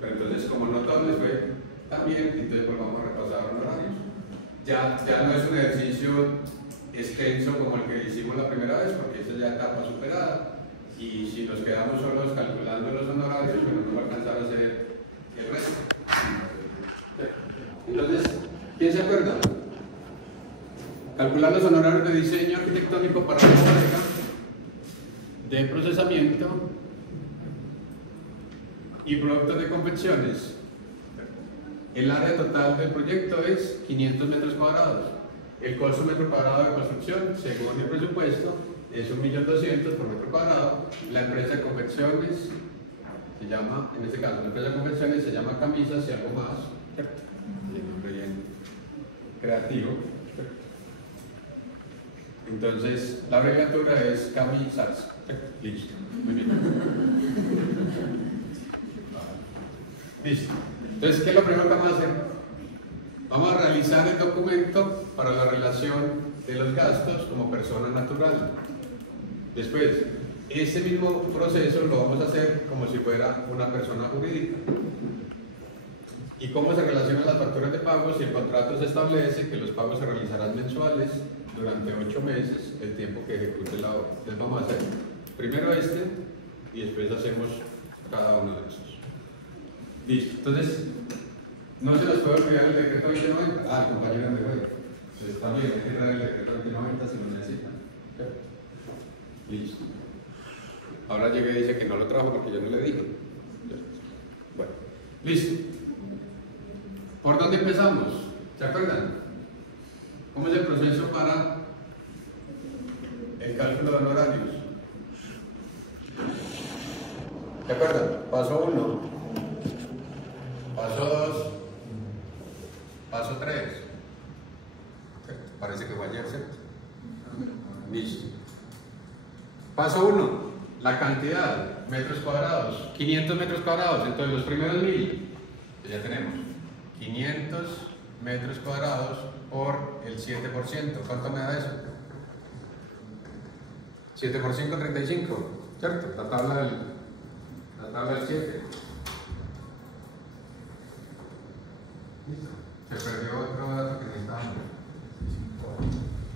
Pero entonces, como no todo les fue tan bien, entonces pues vamos a repasar honorarios. Ya no es un ejercicio extenso como el que hicimos la primera vez, porque esa es ya etapa superada. Y si nos quedamos solos calculando los honorarios, pues no nos va a alcanzar a hacer el resto. Entonces, ¿quién se acuerda? Calcular los honorarios de diseño arquitectónico para una bodega de procesamiento y productos de confecciones. El área total del proyecto es 500 metros cuadrados. El costo metro cuadrado de construcción, según el presupuesto, es 1.200.000 por metro cuadrado. La empresa de confecciones se llama, en este caso, la empresa de confecciones se llama Camisas y algo más. El nombre bien creativo. Entonces, la abreviatura es Camisas. Listo. Muy bien. Listo. Entonces, ¿qué es lo primero que vamos a hacer? Vamos a realizar el documento para la relación de los gastos como persona natural. Después, ese mismo proceso lo vamos a hacer como si fuera una persona jurídica. ¿Y cómo se relacionan las facturas de pago? Si el contrato se establece que los pagos se realizarán mensuales durante 8 meses, el tiempo que ejecute la obra. Entonces vamos a hacer primero este y después hacemos cada uno de estos. Listo. Entonces, no se les puede olvidar el decreto 2090. Ah, el compañero de hoy. Entonces también hay que traer el decreto 2090 si lo necesitan. Listo. Ahora llegué y dice que no lo trajo porque yo no le dije. Bueno, listo. ¿Por dónde empezamos? ¿Se acuerdan? ¿Cómo es el proceso para el cálculo de honorarios? ¿Se acuerdan? Paso 1, paso 2, paso 3. Parece que fue ayer, ¿cierto? Listo. Paso 1, la cantidad, metros cuadrados, 500 metros cuadrados, entonces los primeros 1000, ya tenemos 500 metros cuadrados por el 7%, ¿cuánto me da eso? 7 por 5, 35, ¿cierto? La tabla del 7. Listo. Se perdió otro dato que necesitábamos.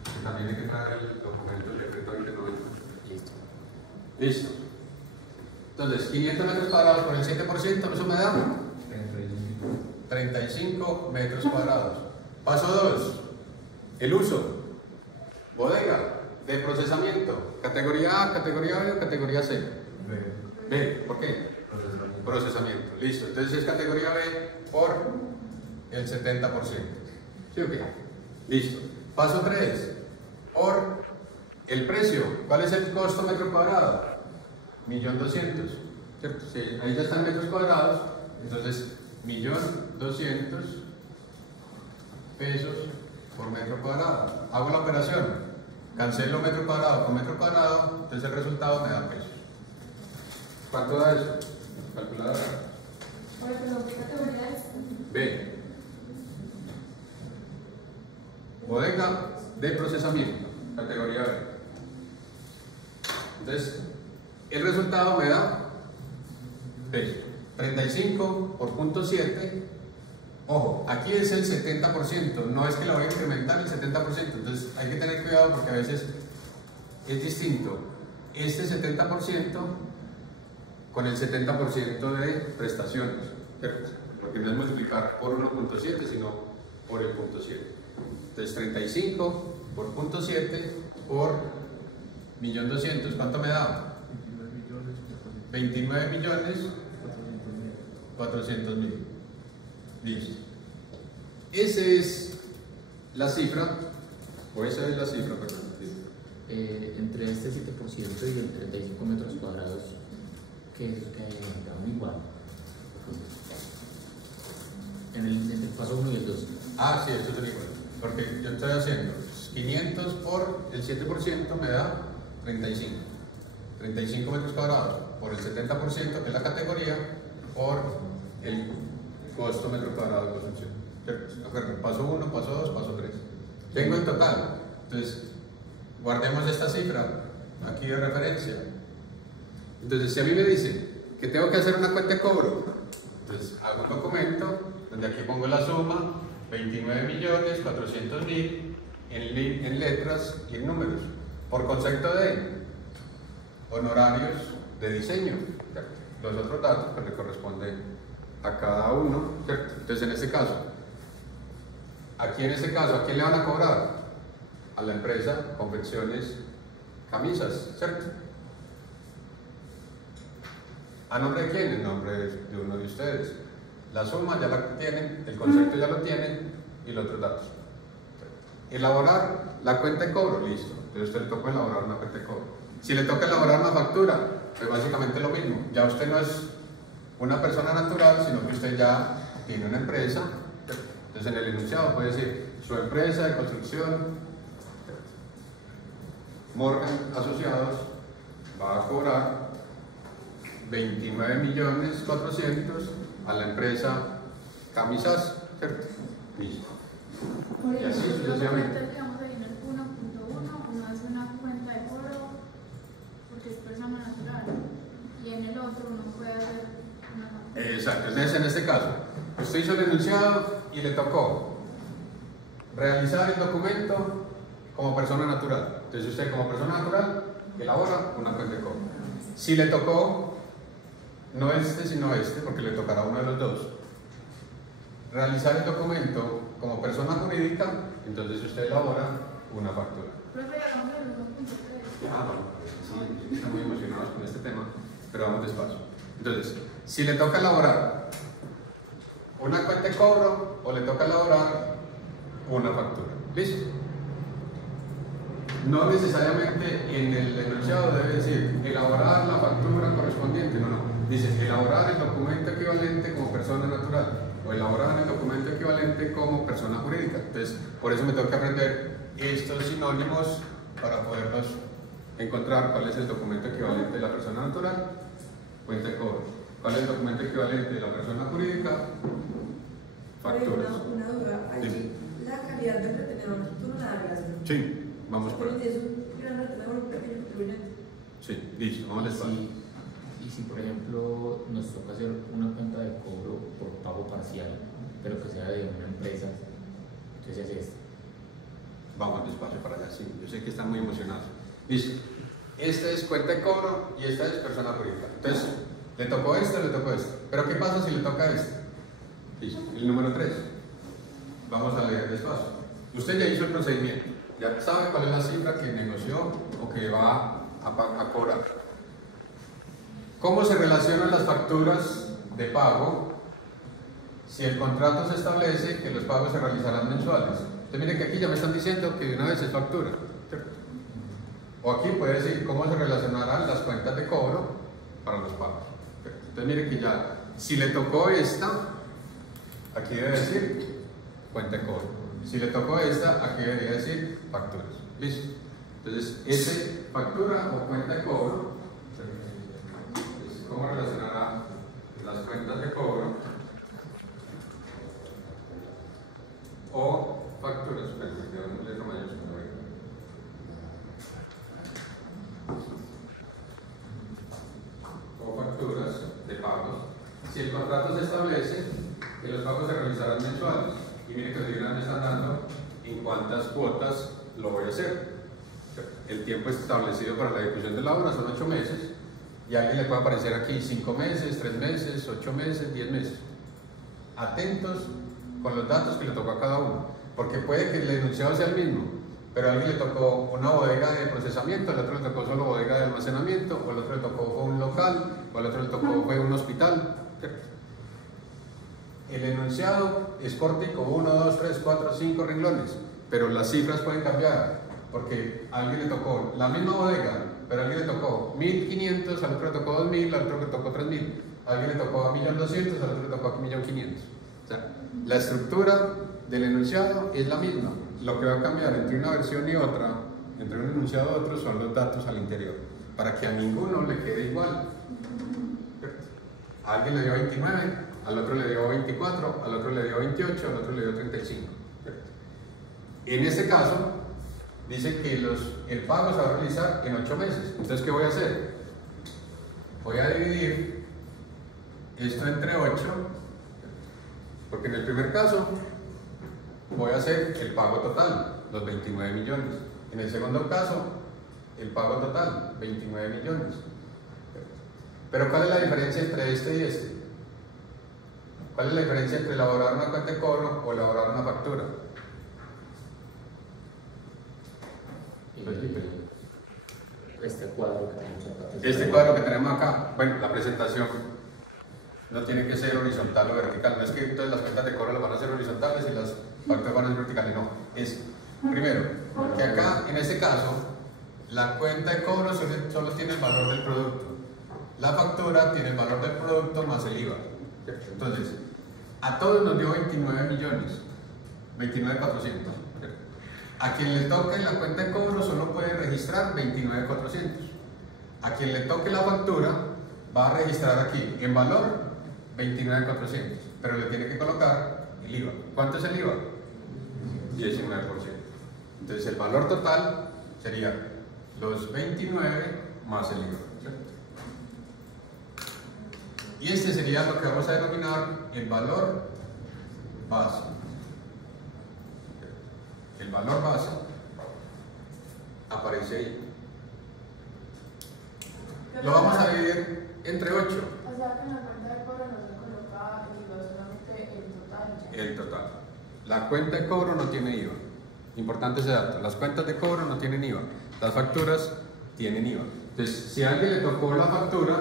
Que también hay que traer el documento del decreto 2090. Listo. Entonces, 500 metros cuadrados por el 7%, ¿eso me da? 35 metros cuadrados. Paso 2. El uso. Bodega de procesamiento. Categoría A, categoría B o categoría C. B. ¿Por qué? Procesamiento. Listo. Entonces es categoría B por el 70%. ¿Sí o qué? Listo. Paso 3. Por el precio. ¿Cuál es el costo metro cuadrado? 1.200.000. ¿Cierto? Sí, ahí ya están metros cuadrados. Entonces, 1.200.000 pesos por metro cuadrado. Hago la operación, cancelo metro cuadrado con metro cuadrado, entonces el resultado me da pesos. ¿Cuánto da eso? Calculadora. ¿Qué categoría es? B. Bodega de procesamiento, categoría B. Entonces, el resultado me da pesos. 35 por punto 7. Ojo, aquí es el 70%, no es que lo voy a incrementar el 70%, entonces hay que tener cuidado porque a veces es distinto este 70% con el 70% de prestaciones, ¿cierto? Porque no es multiplicar por 1.7 sino por el punto 7. Entonces 35 por punto 7 por 1.200.000, ¿cuánto me da? 29.400.000. Listo. Esa es la cifra, perdón. Entre este 7% y el 35 metros cuadrados, que dan igual. En el paso 1 y el 2. Ah, sí, esto es igual. Porque yo estoy haciendo 500 por el 7% me da 35. 35 metros cuadrados por el 70%, que es la categoría, por el costo metro cuadrado de construcción. ¿De acuerdo? Paso 1, paso 2, paso 3. Tengo el total. Entonces, guardemos esta cifra aquí de referencia. Entonces, si a mí me dicen que tengo que hacer una cuenta de cobro Entonces hago un documento donde aquí pongo la suma, 29.400.000 en letras y en números, por concepto de honorarios de diseño, ¿cierto? Los otros datos que le corresponden a cada uno, ¿cierto? Entonces en este caso, aquí en este caso, ¿a quién le van a cobrar? A la empresa Confecciones Camisas, ¿cierto? ¿A nombre de quién? En nombre de uno de ustedes. La suma ya la tienen, el concepto ya lo tienen y los otros datos. Elaborar la cuenta de cobro, listo. Entonces usted le toca elaborar una cuenta de cobro. Si le toca elaborar una factura, pues básicamente lo mismo. Ya usted no es una persona natural, sino que usted ya tiene una empresa. Entonces en el enunciado puede decir su empresa de construcción, Morgan Asociados, va a cobrar 29.400.000 a la empresa Camisas, ¿cierto? Listo. Por Y así ejemplo, sucesivamente. los documentos que vamos a ir en el 1.1, uno hace una cuenta de cobro porque es persona natural y en el otro uno puede hacer una factura. Exacto, entonces en este caso, usted hizo el enunciado y le tocó realizar el documento como persona natural. Entonces usted como persona natural elabora una cuenta de cobro. Si le tocó, no este sino este, porque le tocará uno de los dos, realizar el documento como persona jurídica, entonces usted elabora una factura. Profe, hagamos el 1.3. Ah, bueno, sí, están muy emocionados con este tema, pero vamos despacio. Entonces, si le toca elaborar una cuenta de cobro o le toca elaborar una factura, ¿listo? No necesariamente en el enunciado debe decir elaborar la factura correspondiente, no, no. Dice elaborar el documento equivalente como persona natural o elaborar el documento equivalente como persona jurídica. Entonces, por eso me tengo que aprender estos sinónimos para poderlos encontrar. ¿Cuál es el documento equivalente de la persona natural? Cuenta de cobro. ¿Cuál es el documento equivalente de la persona jurídica? Facturas. Una duda, allí Sí. la calidad del retenedor tú no la agregas. Sí, vamos por ahí. Es un gran retenedor, un pequeño contribuyente. Sí, listo, vamos despacio. Y si, por ejemplo, nos toca hacer una cuenta de cobro por pago parcial, pero que sea de una empresa, entonces es esto. Vamos despacio para allá, sí. Yo sé que están muy emocionados. Listo. Esta es cuenta de cobro y esta es persona jurídica. Entonces, le tocó esto, le tocó esto. Pero ¿qué pasa si le toca esto? Listo. El número 3. Vamos a leer despacio. Usted ya hizo el procedimiento. Ya sabe cuál es la cifra que negoció o que va a cobrar. ¿Cómo se relacionan las facturas de pago si el contrato se establece que los pagos se realizarán mensuales? Usted mire que aquí ya me están diciendo que de una vez es factura, ¿cierto? O aquí puede decir cómo se relacionarán las cuentas de cobro para los pagos, ¿cierto? Entonces mire que ya, si le tocó esta, aquí debe decir cuenta de cobro. Si le tocó esta, aquí debería decir facturas. ¿Listo? Entonces, ese factura o cuenta de cobro, ¿cómo relacionará las cuentas de cobro o facturas? Me quedo un letra mayúscula ahí. O facturas de pagos. Si el contrato se establece que los pagos se realizarán mensuales, y mire que me están dando en cuántas cuotas lo voy a hacer. El tiempo establecido para la ejecución de la obra son 8 meses. Y a alguien le puede aparecer aquí 5 meses, 3 meses, 8 meses, 10 meses. Atentos con los datos que le tocó a cada uno, porque puede que el enunciado sea el mismo, pero a alguien le tocó una bodega de procesamiento, al otro le tocó solo bodega de almacenamiento, o al otro le tocó fue un local, o al otro le tocó fue un hospital. El enunciado es cortico, 1, 2, 3, 4, 5 renglones, pero las cifras pueden cambiar, porque a alguien le tocó la misma bodega, pero a alguien le tocó 1.500, al otro le tocó 2.000, al otro le tocó 3.000, a alguien le tocó a 1.200.000, al otro le tocó a 1.500.000. O sea, la estructura del enunciado es la misma. Lo que va a cambiar entre una versión y otra, entre un enunciado y otro, son los datos al interior, para que a ninguno le quede igual. A alguien le dio 29, al otro le dio 24, al otro le dio 28, al otro le dio 35. En este caso, dice que el pago se va a realizar en 8 meses. Entonces, ¿qué voy a hacer? Voy a dividir esto entre 8 Porque en el primer caso voy a hacer el pago total, los 29 millones. En el segundo caso, el pago total, 29 millones. Pero ¿cuál es la diferencia entre este y este? ¿Cuál es la diferencia entre elaborar una cuenta de cobro o elaborar una factura? Este cuadro que tenemos acá. Este cuadro que tenemos acá, bueno, la presentación no tiene que ser horizontal o vertical. No es que entonces las cuentas de cobro las van a ser horizontales y las facturas van a ser verticales, no. Es, primero, que acá, en este caso, la cuenta de cobro solo tiene el valor del producto. La factura tiene el valor del producto más el IVA. Entonces, a todos nos dio 29 millones, 29,400. A quien le toque la cuenta de cobro solo puede registrar 29,400. A quien le toque la factura va a registrar aquí en valor 29,400, pero le tiene que colocar el IVA. ¿Cuánto es el IVA? 19%. Entonces el valor total sería los 29 más el IVA. ¿Cierto? Y este sería lo que vamos a denominar el valor base. El valor base aparece ahí. Lo vamos a dividir entre 8. O sea que en la cuenta de cobro no se coloca el IVA, solamente el total. El total. La cuenta de cobro no tiene IVA. Importante ese dato. Las cuentas de cobro no tienen IVA. Las facturas tienen IVA. Entonces, si a alguien le tocó la factura,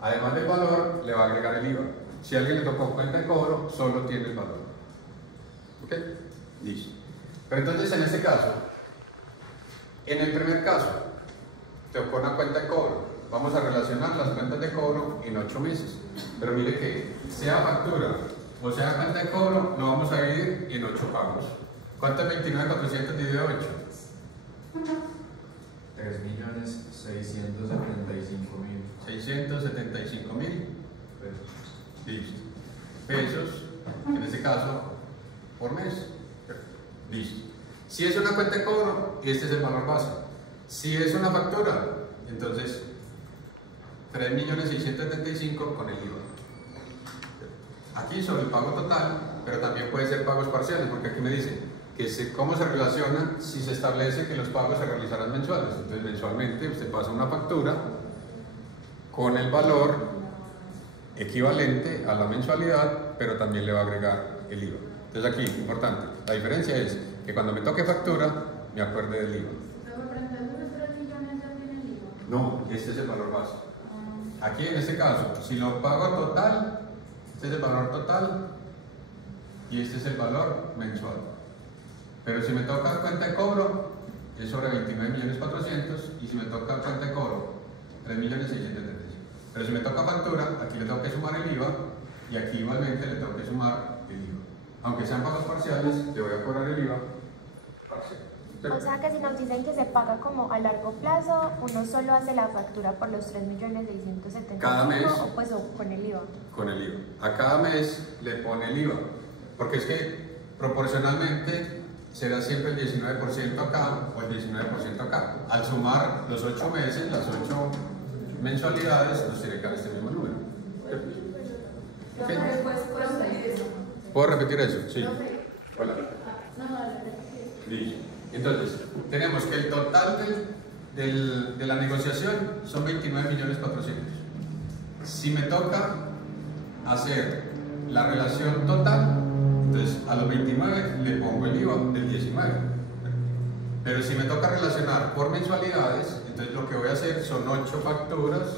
además del valor, le va a agregar el IVA. Si a alguien le tocó cuenta de cobro, solo tiene el valor. ¿Ok? Listo. Pero entonces, en este caso, en el primer caso, te tocó una cuenta de cobro. Vamos a relacionar las cuentas de cobro en 8 meses. Pero mire que, sea factura o sea cuenta de cobro, lo vamos a dividir en 8 pagos. ¿Cuánto es 29,400 dividido 8? 3.675.000 675.000 pesos. Listo. Pesos, en este caso, por mes. Listo. Si es una cuenta de cobro, este es el valor base. Si es una factura, entonces 3.675.000 con el IVA. Aquí sobre el pago total, pero también puede ser pagos parciales, porque aquí me dice que cómo se relaciona si se establece que los pagos se realizarán mensuales. Entonces mensualmente usted pasa una factura con el valor equivalente a la mensualidad, pero también le va a agregar el IVA. Entonces aquí, importante, la diferencia es que cuando me toque factura, me acuerde del IVA. Pero entonces los 3 millones ya tienen IVA. No, este es el valor base. Aquí en este caso, si lo pago total, este es el valor total y este es el valor mensual. Pero si me toca cuenta de cobro, es sobre 29.400.000, y si me toca cuenta de cobro, 3.675.000. Pero si me toca factura, aquí le tengo que sumar el IVA y aquí igualmente le tengo que sumar el IVA. Aunque sean pagos parciales, le voy a cobrar el IVA parcial. O sea que si nos dicen que se paga como a largo plazo, uno solo hace la factura por los 3.675.000 Cada mes. o pues o con el IVA. Con el IVA. A cada mes le pone el IVA, porque es que proporcionalmente será siempre el 19% acá o el 19% acá. Al sumar los 8 meses, las 8 mensualidades, nos tiene que dar este mismo número. ¿Ok? ¿Puedo repetir eso? Sí. Hola. Listo. Entonces, tenemos que el total de la negociación son 29.400.000. Si me toca hacer la relación total, entonces a los 29 le pongo el IVA del 19. Pero si me toca relacionar por mensualidades, entonces lo que voy a hacer son 8 facturas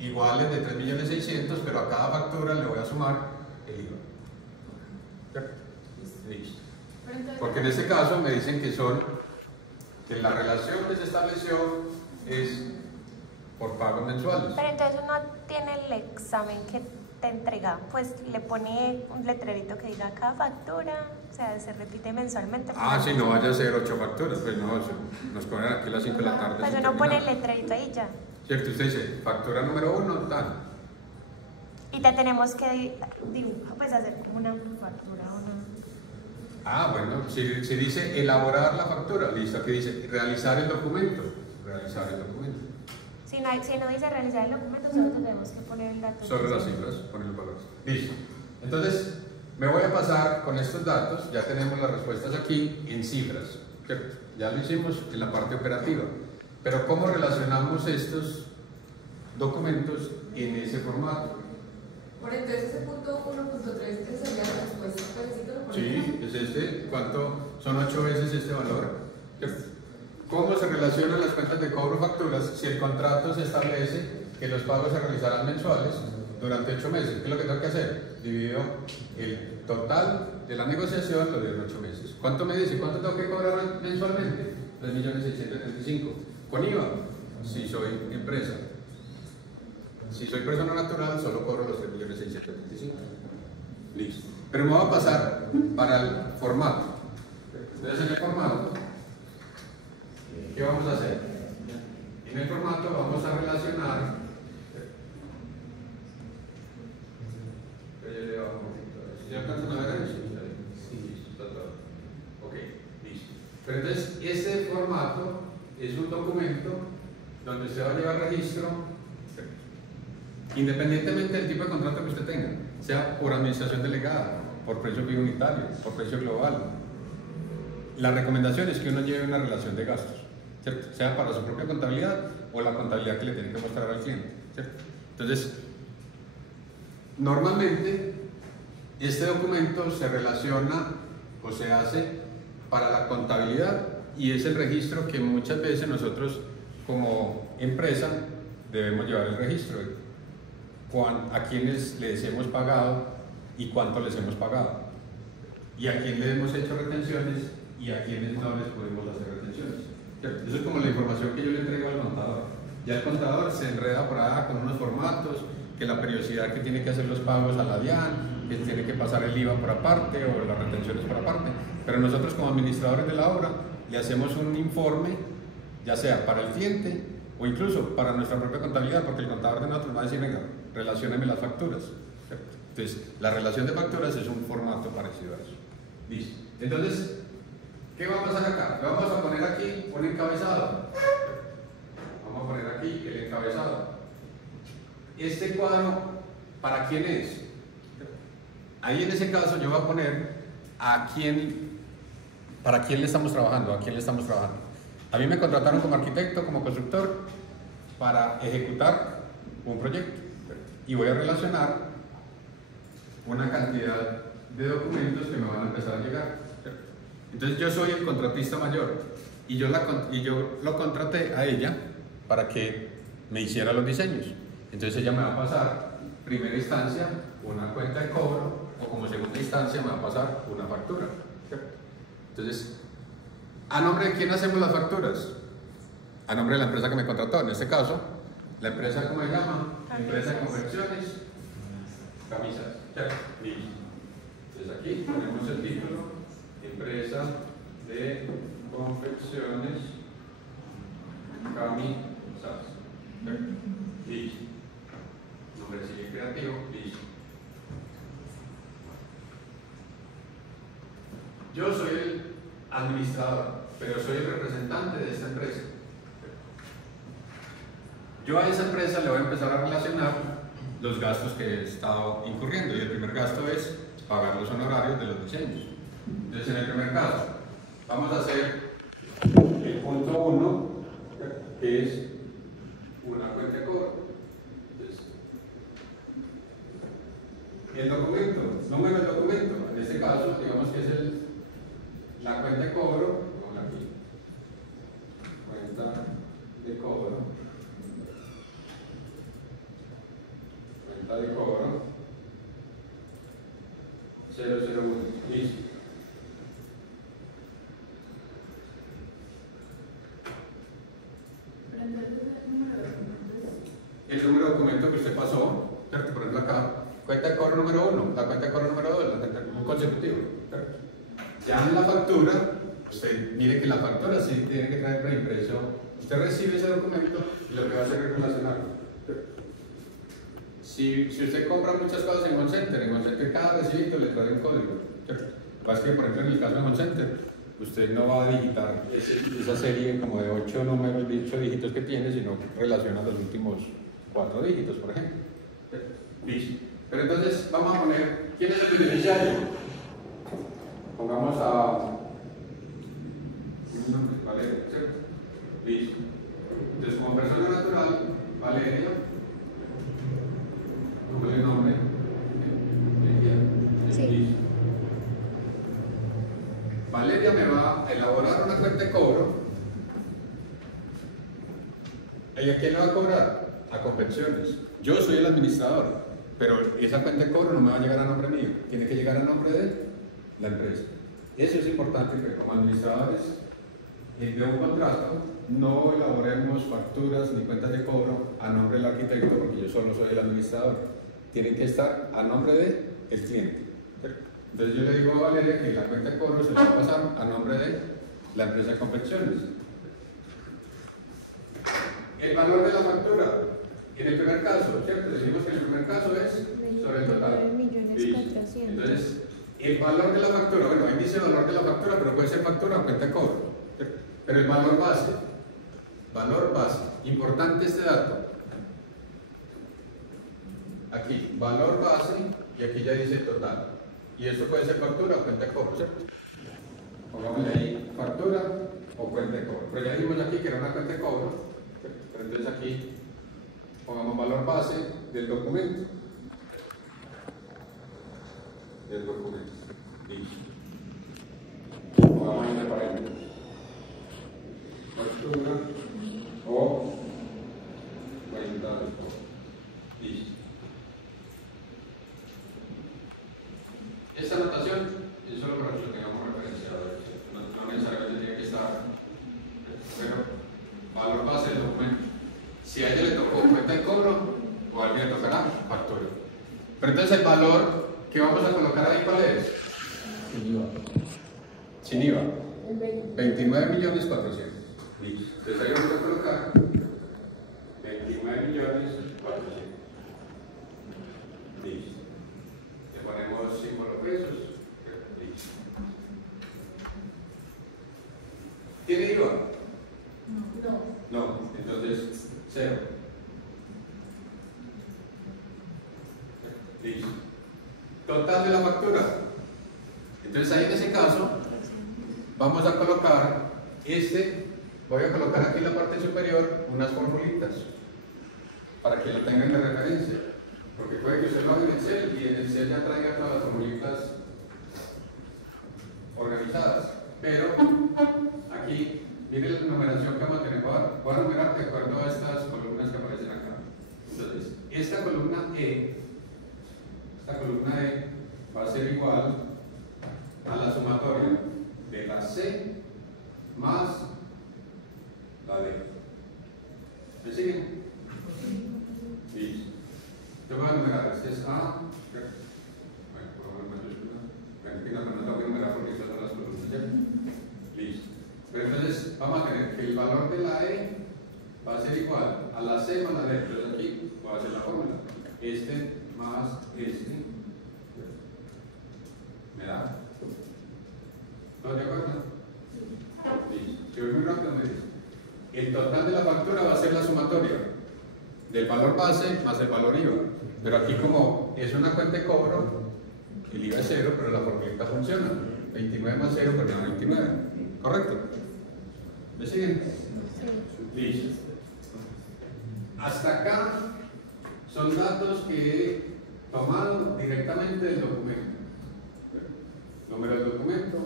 iguales de 3.600.000, pero a cada factura le voy a sumar el IVA. Listo. Porque en este caso me dicen que la relación que se estableció es por pagos mensuales. Pero entonces uno tiene el examen que te entrega, pues le pone un letrerito que diga cada factura, o sea, se repite mensualmente. Ah, sí, no vaya a ser 8 facturas, pues no, nos ponen aquí a las 5 de la tarde. Pues sin uno pone el terminar. letrerito ahí ya. Cierto, usted dice, factura número 1, tal. Y te tenemos que dibujar, pues hacer como una factura, una... Ah, bueno, si dice elaborar la factura, listo, aquí dice realizar el documento. Realizar el documento. Si no dice realizar el documento, solo tenemos que poner el dato. Sobre las cifras, poner el valor. Listo. Entonces, Entonces, me voy a pasar con estos datos, ya tenemos las respuestas aquí en cifras, ¿cierto? Ya lo hicimos en la parte operativa, pero ¿cómo relacionamos estos documentos en ese formato? Por entonces ese punto 1.3 que sería la respuesta, ¿necesito lo Sí, es este, ¿cuánto? Son 8 veces este valor, ¿cierto? ¿Cómo se relacionan las cuentas de cobro facturas si el contrato se establece que los pagos se realizarán mensuales durante 8 meses? ¿Qué es lo que tengo que hacer? Divido el total de la negociación, lo divido en 8 meses. ¿Cuánto me dice? ¿Cuánto tengo que cobrar mensualmente? 3.675.000. ¿Con IVA? Si soy empresa. Si soy persona natural, solo cobro los 3.675.000. Listo. Pero me voy a pasar para el formato. Entonces, en el formato, ¿qué vamos a hacer? En el formato vamos a relacionar. ¿Ya alcanzan a ver eso? Sí, está todo. Ok, listo. Pero entonces, este formato es un documento donde usted va a llevar registro independientemente del tipo de contrato que usted tenga, sea por administración delegada, por precio fijo unitario, por precio global. La recomendación es que uno lleve una relación de gastos, ¿cierto? Sea para su propia contabilidad o la contabilidad que le tiene que mostrar al cliente, ¿cierto? Entonces, normalmente este documento se relaciona o se hace para la contabilidad y es el registro que muchas veces nosotros como empresa debemos llevar el registro de a quienes les hemos pagado y cuánto les hemos pagado y a quién le hemos hecho retenciones y a quienes no les podemos hacer retenciones. Eso es como la información que yo le entrego al contador. Ya el contador se enreda por allá con unos formatos, que la periodicidad que tiene que hacer los pagos a la DIAN, que tiene que pasar el IVA por aparte o las retenciones por aparte. Pero nosotros como administradores de la obra le hacemos un informe, ya sea para el cliente o incluso para nuestra propia contabilidad, porque el contador de nosotros va a decir, venga, relacióneme las facturas. Entonces, la relación de facturas es un formato parecido a eso. Listo. Entonces, ¿qué va a pasar acá? Le vamos a poner aquí un encabezado. Vamos a poner aquí el encabezado. Este cuadro, ¿para quién es? Ahí en ese caso yo voy a poner a quién, para quién le estamos trabajando, a quién le estamos trabajando. A mí me contrataron como arquitecto, como constructor, para ejecutar un proyecto. Y voy a relacionar una cantidad de documentos que me van a empezar a llegar. Entonces yo soy el contratista mayor y yo lo contraté a ella para que me hiciera los diseños. Entonces ella me va a pasar, primera instancia, una cuenta de cobro o como segunda instancia me va a pasar una factura. Entonces, ¿a nombre de quién hacemos las facturas? A nombre de la empresa que me contrató, en este caso, la empresa, ¿cómo se llama? Empresa de confecciones, camisas. Entonces aquí ponemos el título, empresa de confecciones, camisas. Listo. Nombre sigue creativo, listo. Yo soy el administrador, pero soy el representante de esta empresa. Yo a esa empresa le voy a empezar a relacionar los gastos que he estado incurriendo y el primer gasto es pagar los honorarios de los diseños. Entonces, en el primer caso, vamos a hacer el punto 1, que es una cuenta de cobro. Entonces, el documento, número del documento, en este caso, digamos que es la cuenta de cobro, ponla aquí, cuenta de cobro, cuenta de cobro, 001, listo. El número de documento que usted pasó, ¿cierto? Por ejemplo acá, cuenta de cobro número 1, la cuenta de cobro número 2, la cuenta de cobro consecutivo, ¿cierto? Ya en la factura, usted mire que la factura sí tiene que traer preimpreso. Usted recibe ese documento y lo que va a hacer es relacionarlo. Si usted compra muchas cosas en OneCenter cada recibito le trae un código, ¿cierto? Lo que pasa es que, por ejemplo, en el caso de OneCenter, usted no va a digitar esa serie como de 8 números, 8 dígitos que tiene, sino relaciona los últimos 4 dígitos, por ejemplo. Listo. Pero entonces vamos a poner, ¿quién es el beneficiario? Pongamos a un nombre, Valeria, ¿cierto? Listo. Entonces, como persona natural, Valeria, ¿cómo es el nombre? Sí. Listo. Valeria me va a elaborar una cuenta de cobro. ¿Y a quién le va a cobrar? A Convenciones. Yo soy el administrador, pero esa cuenta de cobro no me va a llegar a nombre mío, tiene que llegar a nombre de la empresa. Eso es importante, que como administradores de un contrato no elaboremos facturas ni cuentas de cobro a nombre del arquitecto, porque yo solo soy el administrador. Tienen que estar a nombre del cliente. Entonces yo le digo a Valeria que la cuenta de cobro se la va a pasar a nombre de la empresa de Confecciones. El valor de la factura, en el primer caso, ¿cierto? Decimos que el primer caso es sobre el total. 29.400.000. Entonces, el valor de la factura, bueno, ahí dice valor de la factura, pero puede ser factura o cuenta de cobro. Pero el valor base, importante este dato. Aquí, valor base, y aquí ya dice total. Y esto puede ser factura o cuenta de cobro, ¿cierto? Pongámosle ahí factura o cuenta de cobro. Pero ya dijimos aquí que era una cuenta de cobro. Pero entonces aquí pongamos valor base del documento. Listo. Pongamos en paréntesis. Factura o cuenta de cobro. Listo. Esta anotación es solo para que lo tengamos referenciado. No necesariamente tiene que estar, pero valor base del documento. Si a ella le tocó cuenta de cobro, o a alguien le tocará factura. Pero entonces el valor que vamos a colocar ahí, ¿cuál es? Sin IVA. Sin IVA. El 29.400.000. Listo. Entonces ahí vamos a colocar 29.400.000. Listo. Le ponemos símbolo pesos. Listo. ¿Tiene IVA? No. No. Entonces, 0. Listo. Total de la factura. Entonces ahí en ese caso vamos a colocar voy a colocar aquí en la parte superior unas formulitas para que lo tengan de referencia, porque puede que usted lo haga en Excel y en Excel ya traiga todas las formulitas organizadas, pero aquí mire la numeración que vamos a tener. Voy a numerar de acuerdo a estas columnas que aparecen acá. Entonces, esta columna E va a ser igual a la sumatoria de la C más la D. ¿Me siguen? Listo. Yo voy a numerar. Este es A. Bueno, por lo menos mayúscula. No tengo que numerar porque estas son las columnas. ¿Ya? Listo. Pero entonces vamos a tener que el valor de la E va a ser igual a la C más la D. Entonces aquí voy a hacer la fórmula. Este más este. ¿Me da? ¿Todos de acuerdo? Listo. Si voy muy rápido me dice. El total de la factura va a ser la sumatoria del valor base más el valor IVA. Pero aquí como es una cuenta de cobro, el IVA es 0, pero la formulita funciona. 29 más 0, pero no 29. ¿Correcto? ¿Me siguen? Sí. Listo. Hasta acá son datos que he tomado directamente del documento. Número del documento,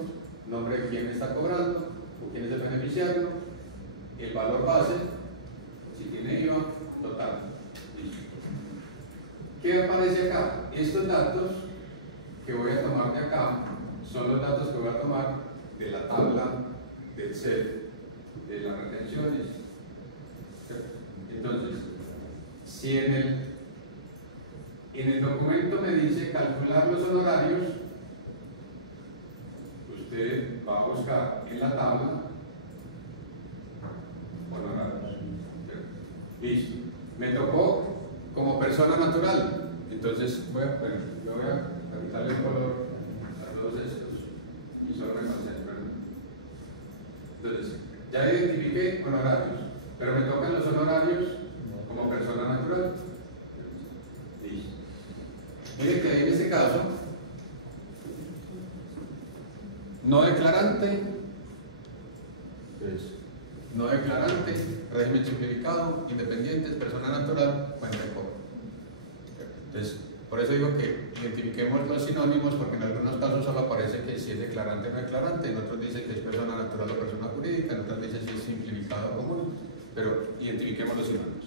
nombre de quién está cobrando, o quién es el beneficiario, el valor base, si tiene IVA, total. Listo. ¿Qué aparece acá? Estos datos que voy a tomar de acá son los datos que voy a tomar de la tabla del Excel, de las retenciones. Entonces, si en el documento me dice calcular los honorarios, usted va a buscar en la tabla honorarios. Listo. Me tocó como persona natural. Entonces, yo voy a quitarle el color a todos estos y solo me concentro. Entonces, ya identifiqué honorarios, pero me tocan los honorarios como persona natural. Listo. no declarante, no declarante, régimen simplificado, independientes, persona natural, cuenta de cobro. Entonces, por eso digo que identifiquemos los sinónimos, porque en algunos casos solo aparece que si es declarante o no declarante, en otros dicen que es persona natural o persona jurídica, en otros dicen si es simplificado o común, pero identifiquemos los sinónimos.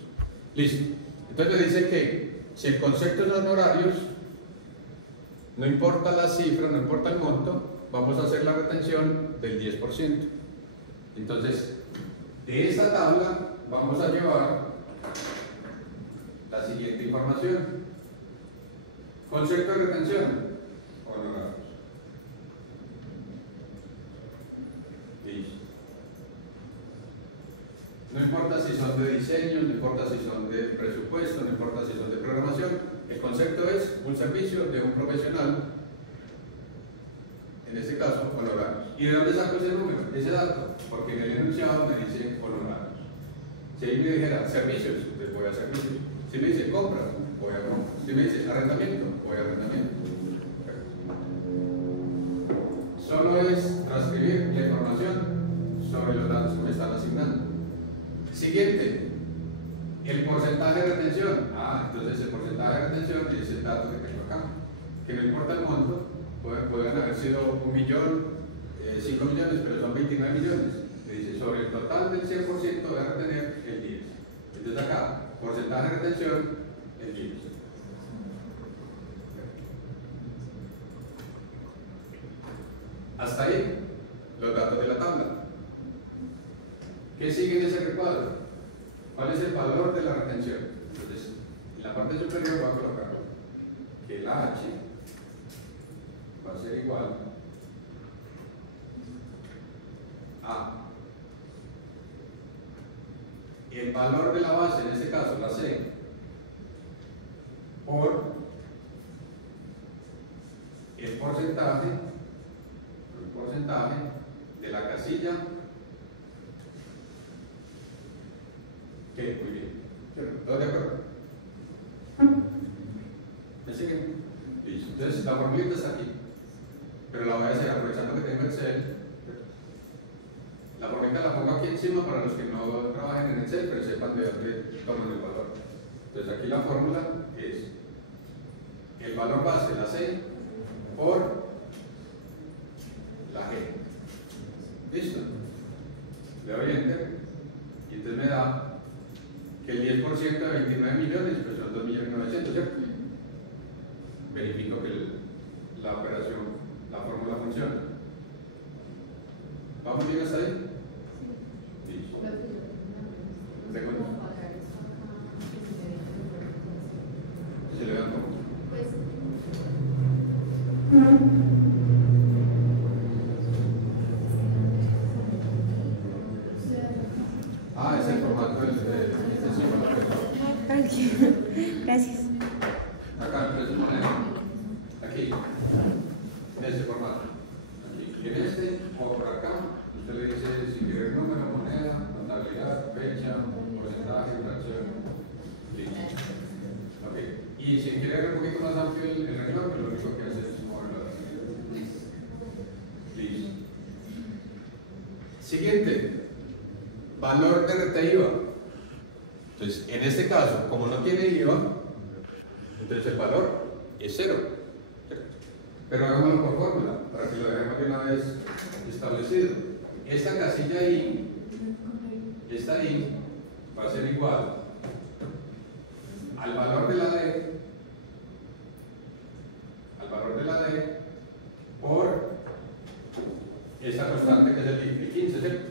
Listo. Entonces me dice que si el concepto son horarios, no importa la cifra, no importa el monto, vamos a hacer la retención del 10%. Entonces, de esta tabla vamos a llevar la siguiente información. Concepto de retención, honorarios. Listo. No importa si son de diseño, no importa si son de presupuesto, no importa si son de programación, el concepto es un servicio de un profesional, en este caso, honorarios. ¿Y de dónde saco ese número, ese dato? Porque en el enunciado me dice honorarios. Si ahí me dijera servicios, entonces voy a servicios. Si me dice compras, voy a compras. Si me dice arrendamiento, voy a arrendamiento. Solo es transcribir la información sobre los datos que me están asignando. Siguiente, el porcentaje de retención. Entonces el porcentaje de retención es el dato que tengo acá. Que no importa el monto, pueden haber sido 1 millón, 5 millones, pero son 29 millones. Me dice sobre el total del 100% voy a retener el 10. Entonces acá, porcentaje de retención, el 10. Hasta ahí, los datos de la tabla. ¿Qué sigue en ese recuadro? ¿Cuál es el valor de la retención? Entonces, en la parte superior voy a colocar que la H va a ser igual a el valor de la base, en este caso la C, por el porcentaje de la casilla que, muy bien, ¿todos de acuerdo? ¿Me siguen? Listo. Entonces la formulita está aquí, pero la voy a hacer aprovechando que tengo Excel. La formulita la pongo aquí encima para los que no trabajen en Excel, pero sepan de dónde toman el valor. Entonces aquí la fórmula es el valor base, la C, por la G. ¿Listo? Le doy Enter y entonces me da que el 10% de 29 millones pues son 2.900.000, ¿cierto? Verifico que la operación, la fórmula funciona. ¿Vamos bien hasta ahí? Sí. Segundo. ¿Se le da un poco? Es el formato del Tranquilo. Gracias. acá, aquí, en este formato. Aquí, en este o por acá, usted le dice si quiere el número, moneda, contabilidad, fecha, porcentaje, fracción. Listo. Ok. Y si quiere ver un poquito más amplio el reloj, lo único que hace es moverlo. Listo. Siguiente. Valor de rete IVA. Entonces, en este caso, como no tiene IVA, entonces el valor es 0. Pero hagámoslo por fórmula, para que lo dejemos de una vez establecido. Esta casilla ahí, esta ahí, va a ser igual al valor de la D, por esta constante que es el 15, ¿cierto?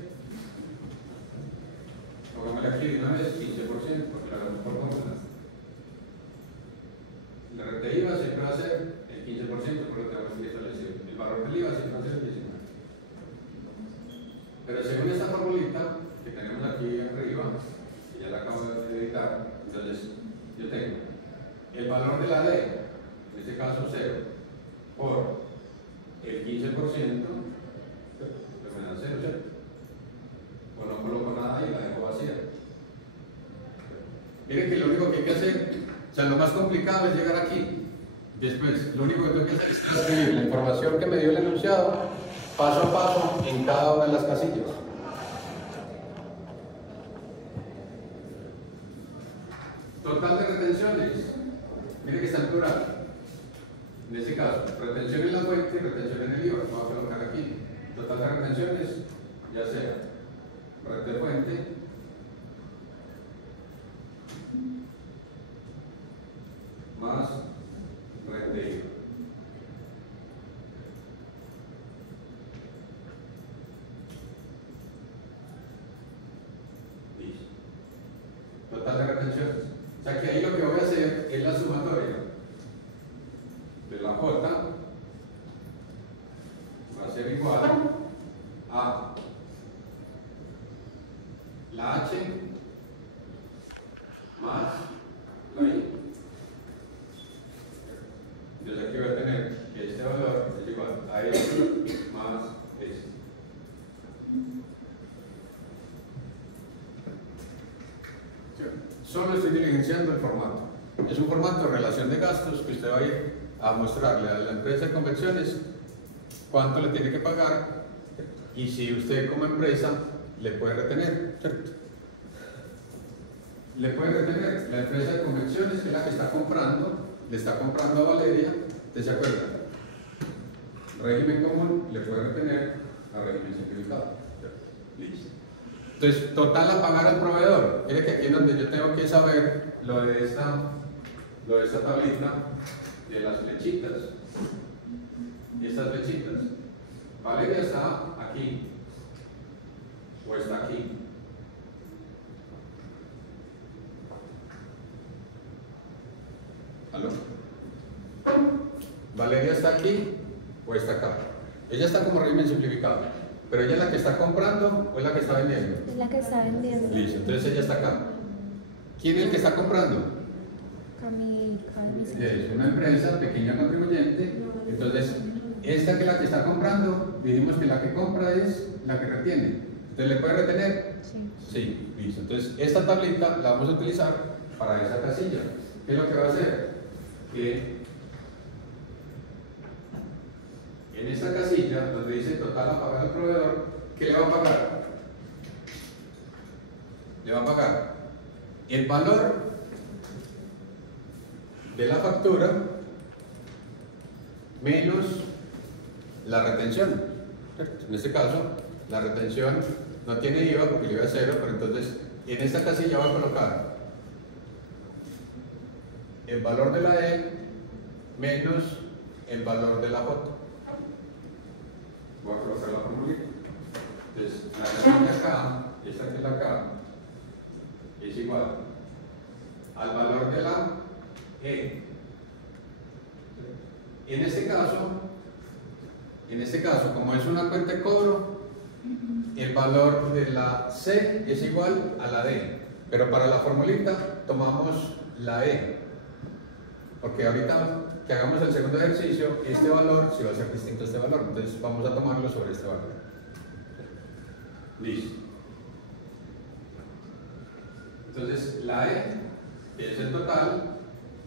Pongámosle aquí de una vez 15%, porque la hagamos por fórmula. La renta IVA siempre va a ser el 15%, porque lo tenemos que establecer. El valor del IVA siempre va a ser el 19%. Pero según esta formulita que tenemos aquí arriba, que ya la acabo de editar, entonces yo tengo el valor de la D, en este caso 0, por el 15%, pues me da 0, ¿cierto? O no coloco nada y la dejo vacía. Miren que lo único que hay que hacer, o sea, lo más complicado es llegar aquí. Después, lo único que tengo que hacer es transferir la información que me dio el enunciado paso a paso en cada una de las casillas. Total de retenciones. Mire que está en plural. En este caso, retención en la fuente y retención en el IVA. Vamos a colocar aquí. Total de retenciones, ya sea red de fuente más red de IVA. Listo. Total de retenciones. O sea que ahí lo que voy a hacer es la sumatoria de la J va a ser igual a la H más la I. Entonces aquí voy a tener que este valor es igual a S más S. Solo estoy diligenciando el formato. Es un formato de relación de gastos que usted va a ir a mostrarle a la empresa de convenciones cuánto le tiene que pagar y si usted como empresa le puede retener, ¿cierto? Le puede retener la empresa de convenciones, que es la que está comprando, le está comprando a Valeria, ¿usted se acuerda? Régimen común le puede retener a régimen simplificado. Listo. Entonces, total a pagar al proveedor. Mire que aquí es donde yo tengo que saber lo de esta tablita de las flechitas. Y estas flechitas. Valeria está aquí. O está aquí. ¿Aló? Valeria está aquí o está acá. Ella está como régimen simplificado. Pero ella es la que está comprando o es la que está vendiendo. Es la que está vendiendo. Listo, entonces ella está acá. ¿Quién es el que está comprando? Es una empresa pequeña contribuyente. Entonces, esta que es la que está comprando, dijimos que la que compra es la que retiene. ¿Usted le puede retener? Sí. Sí, listo. Entonces, esta tablita la vamos a utilizar para esa casilla. ¿Qué es lo que va a hacer? Que en esta casilla, donde dice total a pagar al proveedor, ¿qué le va a pagar? Le va a pagar el valor de la factura menos la retención. En este caso, la retención no tiene IVA porque el IVA es cero, pero entonces en esta casilla va a colocar el valor de la E menos el valor de la J. Voy a colocar la formulita. Entonces, la que acá, esta que es la K, es igual al valor de la E. En este caso, como es una cuenta de cobro, el valor de la C es igual a la D. Pero para la formulita tomamos la E. Porque ahorita que hagamos el segundo ejercicio, este valor sí va a ser distinto a este valor. Entonces vamos a tomarlo sobre este valor. Listo. Entonces la E, que es el total,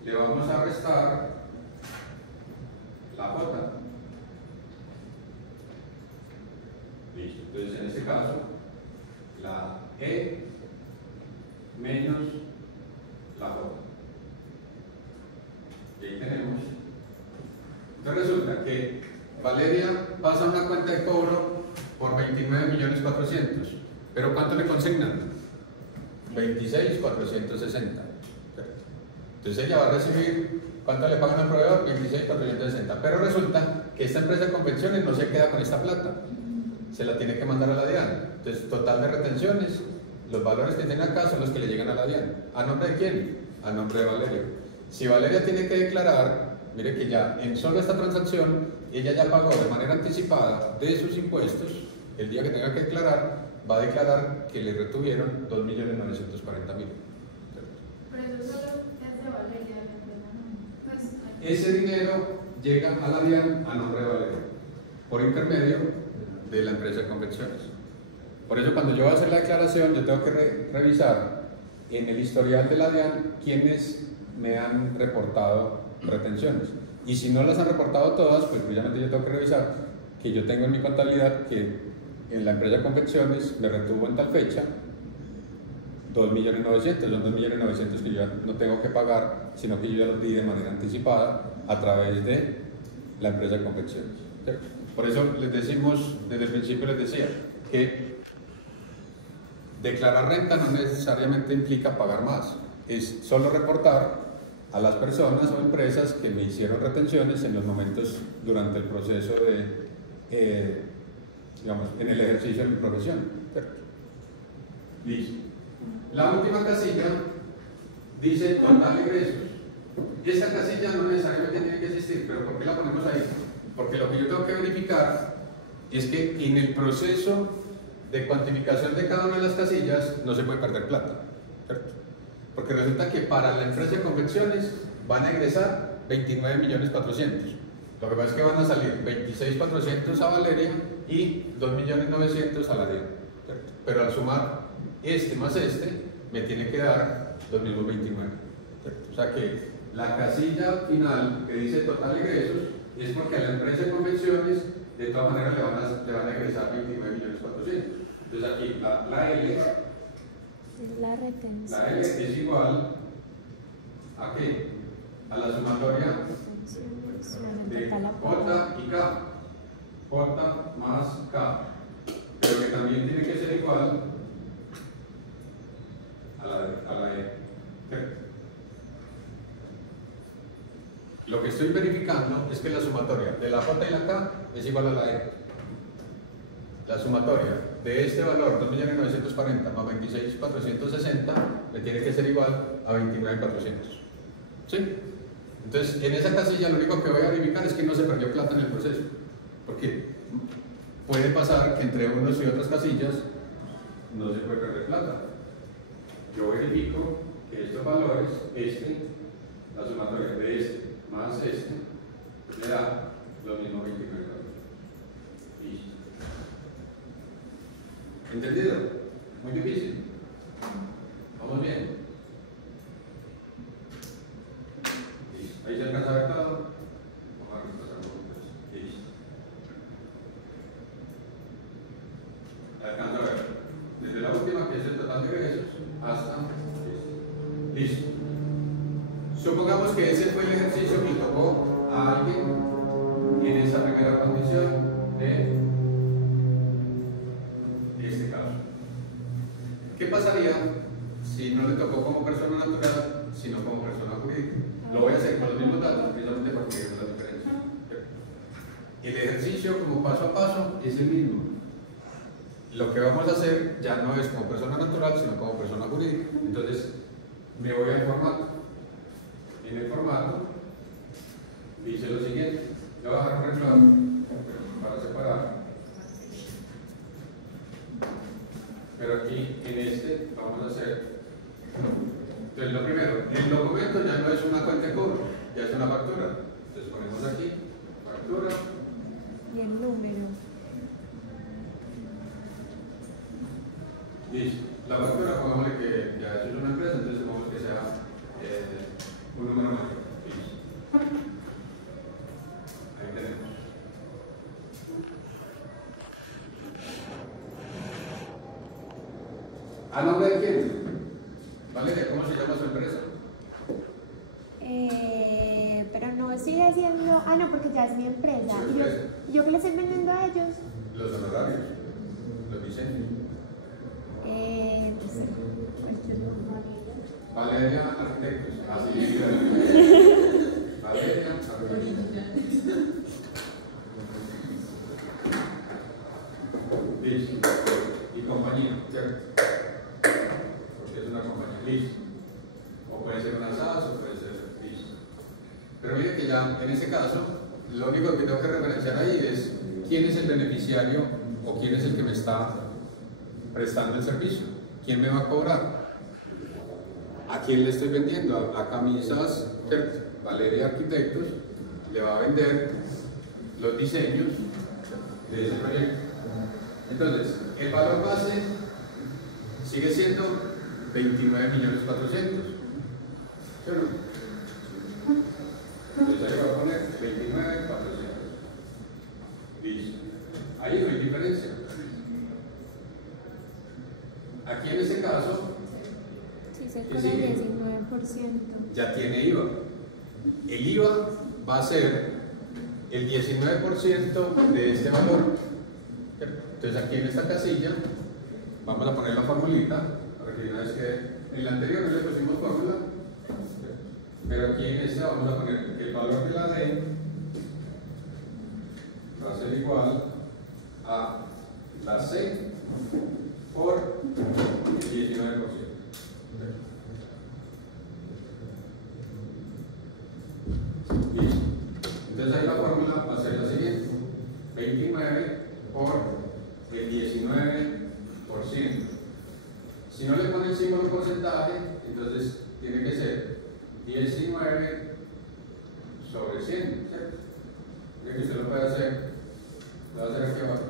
le vamos a restar la J. Listo. Entonces en este caso, la E menos la J. Y ahí tenemos. Entonces resulta que Valeria pasa una cuenta de cobro por 29.400.000. ¿Pero cuánto le consignan? 26.460. Entonces ella va a recibir, ¿cuánto le pagan al proveedor? 26.460. Pero resulta que esta empresa de convenciones no se queda con esta plata, se la tiene que mandar a la DIAN. Entonces, total de retenciones, los valores que tiene acá son los que le llegan a la DIAN. ¿A nombre de quién? A nombre de Valeria. Si Valeria tiene que declarar, mire que ya en solo esta transacción, ella ya pagó de manera anticipada de sus impuestos. El día que tenga que declarar, va a declarar que le retuvieron 2.940.000. Pero eso solo es de Valeria, la empresa no. Pues, Ese dinero llega a la DIAN a nombre de Valeria, por intermedio de la empresa de convenciones. Por eso cuando yo voy a hacer la declaración, yo tengo que revisar en el historial de la DIAN quiénes me han reportado retenciones. Y si no las han reportado todas, pues precisamente yo tengo que revisar que yo tengo en mi contabilidad que en la empresa de confecciones me retuvo en tal fecha 2.900.000, son 2.900.000 que yo ya no tengo que pagar, sino que yo ya los di de manera anticipada a través de la empresa de confecciones. ¿Cierto? Por eso les decimos, desde el principio les decía, que declarar renta no necesariamente implica pagar más, es solo reportar a las personas o empresas que me hicieron retenciones en los momentos durante el proceso de, digamos, en el ejercicio de mi profesión. ¿Cierto? Listo. La última casilla dice total egresos. Y esta casilla no necesariamente tiene que existir, pero ¿por qué la ponemos ahí? Porque lo que yo tengo que verificar es que en el proceso de cuantificación de cada una de las casillas no se puede perder plata, ¿cierto? Porque resulta que para la empresa de confecciones van a ingresar 29.400.000. Lo que pasa es que van a salir 26.400.000 a Valeria y 2.900.000 a la DIA, ¿cierto? Pero al sumar este más este, me tiene que dar los mismos 29, ¿cierto? O sea que la casilla final que dice total ingresos es porque a la empresa de confecciones de todas maneras le van a ingresar 29.400.000. Entonces aquí la L, La retención. la L es igual ¿a qué? A la sumatoria de J y K. J más K. Pero que también tiene que ser igual a la E. Lo que estoy verificando es que la sumatoria de la J y la K es igual a la E. La sumatoria de este valor, 2.940.000 más 26.460, me tiene que ser igual a 29.400. ¿Sí? Entonces, en esa casilla lo único que voy a verificar es que no se perdió plata en el proceso. Porque puede pasar que entre unos y otras casillas no se puede perder plata. Yo verifico que estos valores, la sumatoria de este más este, me da los mismos 29. Listo. ¿Entendido? Muy difícil. ¿Vamos bien? Listo. ¿Ahí se alcanza a ver todo? Vamos a repasar un poco. Listo. Alcanza a ver. Desde la última, que es el total de egresos, hasta este. Listo. Supongamos que ese fue el ejercicio que tocó a alguien en esa primera condición de este caso. ¿Qué pasaría si no le tocó como persona natural, sino como persona jurídica? Lo voy a hacer con los mismos datos, precisamente porque es la diferencia. El ejercicio, como paso a paso, es el mismo. Lo que vamos a hacer ya no es como persona natural, sino como persona jurídica. Entonces, me voy al formato. En el formato dice lo siguiente, le voy a dejar un reclamo para separar, pero aquí en este vamos a hacer, entonces lo primero, el documento ya no es una cuenta de cobro, ya es una factura, entonces ponemos aquí, factura, Y el número. listo, la factura pongámosle que ya es una empresa, entonces supongamos que sea un número más. Ahí tenemos. ¿A nombre de quién? Valeria, ¿cómo se llama su empresa? Pero no sigue siendo. Ah, no, porque ya es mi empresa. ¿Su empresa? ¿Yo qué le estoy vendiendo a ellos? Los honorarios, los diseños. No sé. Valeria Arquitectos. Así es. Valeria Arquitectos. Listo. Y compañía, ¿cierto? Porque es una compañía. Listo. O puede ser una SAS o puede ser. Listo. Pero miren que ya en ese caso, lo único que tengo que referenciar ahí es quién es el beneficiario o quién es el que me está prestando el servicio. ¿Quién me va a cobrar? ¿A quién le estoy vendiendo? A Camisas, ¿cierto? Valeria Arquitectos le va a vender los diseños de ese proyecto. Entonces, el valor base sigue siendo 29.400.000. ¿Sí o no? Entonces ahí voy a poner 29.400. Listo. Ahí no hay diferencia. Aquí en este caso Sí, se ¿qué cobra sigue? el 19%. ya tiene IVA. El IVA va a ser el 19% de este valor. Entonces aquí en esta casilla vamos a poner la formulita para que una vez que en la anterior no le pusimos fórmula, pero aquí en esta vamos a poner que el valor de la D va a ser igual a la C por el 19%. Listo. Entonces ahí la fórmula va a ser la siguiente: 29 por el 19%. Si no le pone el símbolo porcentaje, entonces tiene que ser 19 sobre 100, ¿cierto? Mire que usted lo puede hacer, lo va a hacer aquí abajo.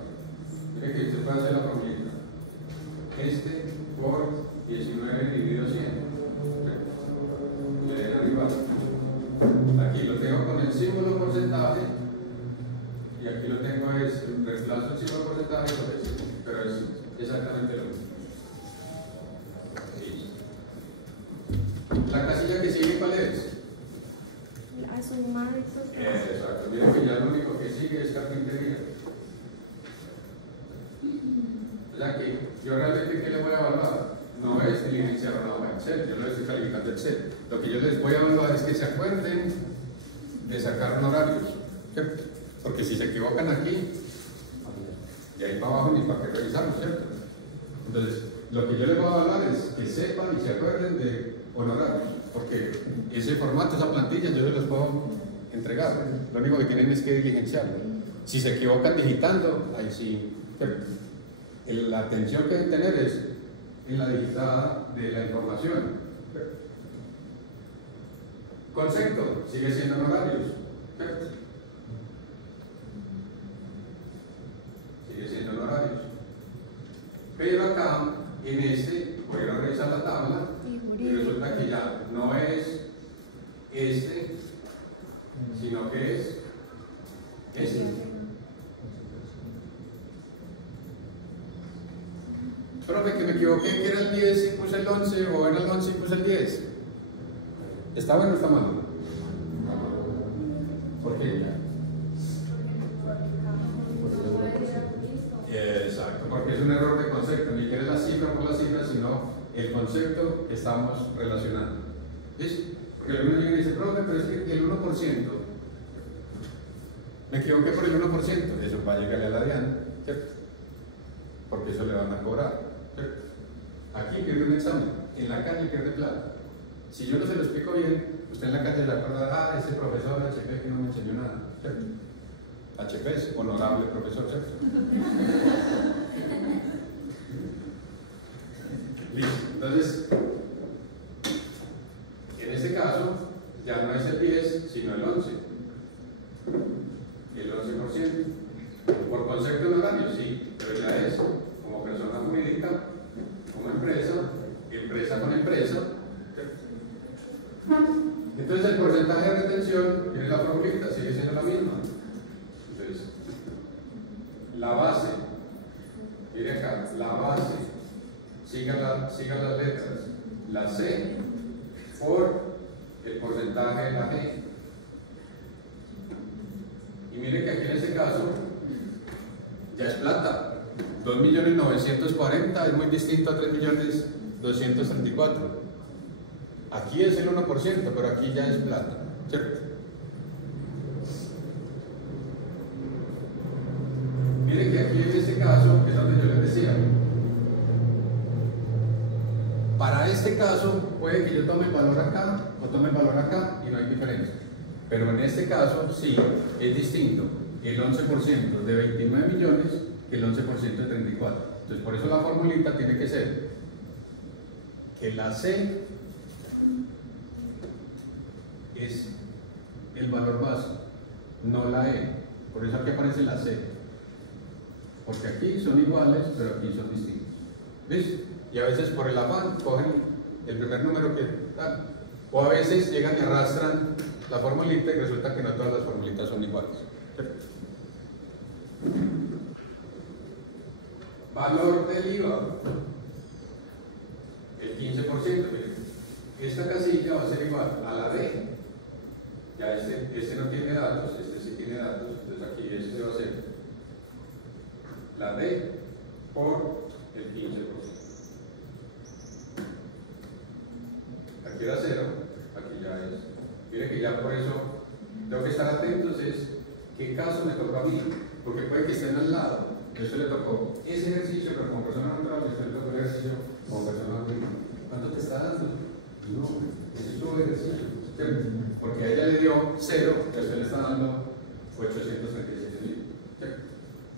Mire que usted puede hacer la formulita. Este por 19 dividido 100. Le dejan igual. Aquí lo tengo con el símbolo porcentaje y aquí lo tengo es reemplazo el símbolo porcentaje por eso, pero es exactamente lo mismo. La casilla que sigue, ¿cuál es? A sumar esos dos. Exacto, miren que ya lo único que sigue es carpintería. O sea que yo realmente, ¿qué le voy a evaluar? No es diligenciar una hoja Excel, yo no estoy calificando Excel. Lo que yo les voy a evaluar es que se acuerden de sacar honorarios, ¿cierto? Porque si se equivocan aquí, de ahí para abajo ni para qué revisarlo, ¿cierto? Entonces, lo que yo les voy a evaluar es que sepan y se acuerden de honorarios, porque ese formato, esa plantilla, yo se los puedo entregar. Lo único que tienen es que diligenciarlo. Si se equivocan digitando, ahí sí, ¿cierto? La atención que deben tener es en la digitada de la información. Concepto, sigue siendo honorarios, ¿cierto? Sigue siendo honorarios. Pero acá, en este, voy a revisar la tabla y resulta que ya no es este, sino que es este. Profe, que me equivoqué, que era el 10 y puse el 11, o era el 11 y puse el 10. ¿Está bueno o está malo? ¿Por qué? Exacto, porque es un error de concepto, ni siquiera la cifra por la cifra, sino el concepto que estamos relacionando. ¿Sí? Porque algunos llegan y dicen, profe, pero es que el 1%, me equivoqué por el 1%, eso va a llegarle a la DIAN, ¿cierto? Porque eso le van a cobrar, ¿cierto? Aquí pierde un examen, en la calle pierde plata. Si yo no se lo explico bien, usted en la calle le acordará, ese profesor de HP que no me enseñó nada, ¿cierto? HP es honorable profesor, ¿cierto? Listo. Entonces, en este caso, ya no es el 10, sino el 11. El 11%. Por concepto honorario, sí, pero ya es como persona jurídica, como empresa, empresa con empresa. Entonces el porcentaje de retención tiene la formulita, sigue siendo la misma. Entonces, la base, mire acá, la base, sigan las letras, la C por el porcentaje de la G. Y mire que aquí en este caso ya es plata. 2.940.000 es muy distinto a 3.234.000. Aquí es el 1%, pero aquí ya es plata, ¿cierto? Miren que aquí en este caso, que es donde yo les decía, para este caso puede que yo tome el valor acá o tome el valor acá y no hay diferencia. Pero en este caso sí es distinto el 11% de 29 millones que el 11% de 34. Entonces por eso la formulita tiene que ser que la C es el valor base, no la E. Por eso aquí aparece la C. Porque aquí son iguales, pero aquí son distintos. ¿Ves? Y a veces por el afán cogen el primer número que tal. O a veces llegan y arrastran la formulita y resulta que no todas las formulitas son iguales. valor del IVA, el 15%. Esta casilla va a ser igual a la D. Ya este no tiene datos, este sí tiene datos, entonces aquí este va a ser la D por el 15%. Aquí era 0, aquí ya es. Mire que ya por eso tengo que estar atentos es qué caso me tocó a mí, porque puede que estén al lado. Eso le tocó ese ejercicio, pero como persona natural, esto le tocó el ejercicio como persona natural. ¿Cuánto te está dando? No, ese es todo ejercicio. Porque a ella le dio 0, y a usted le está dando 837.000.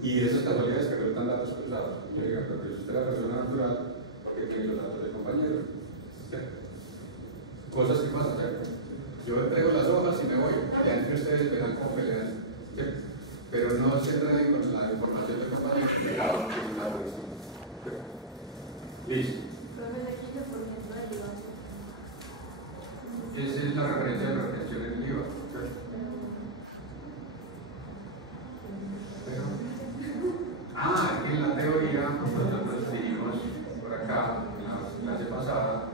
Y esas casualidades que resultan datos cruzados. Yo digo, pero si usted es la persona natural, ¿por qué tiene los datos del compañero? Cosas que pasan. Yo entrego las hojas y me voy. Ya entre ustedes verán cómo pelean. Pero no se enreden con la información del compañero. Listo. Esa es la referencia de la retención en el IVA. Aquí en la teoría, nosotros dijimos por acá, en la clase pasada,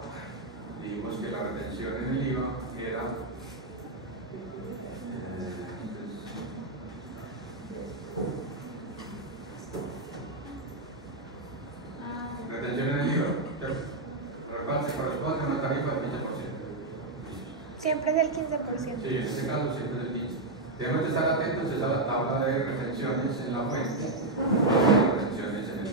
dijimos que la retención en el IVA era retención en el IVA, por cual se corresponde a una tarifa del 15%. Siempre es del 15%. Sí, en este caso siempre es del 15%. Debemos estar atentos a la tabla de retenciones en la fuente y retenciones en el IVA.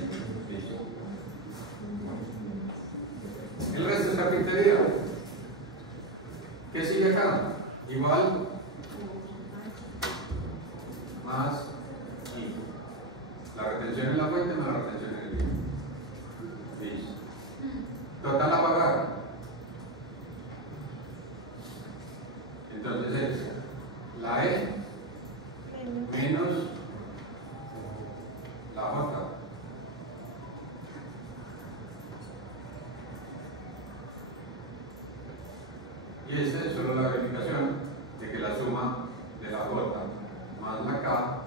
El resto es carpintería. ¿Qué sigue acá? Igual más I. La retención en la fuente más la retención en el IVA. Listo. Total a pagar. Entonces es la E menos la J. Y esta es solo la verificación de que la suma de la J más la K,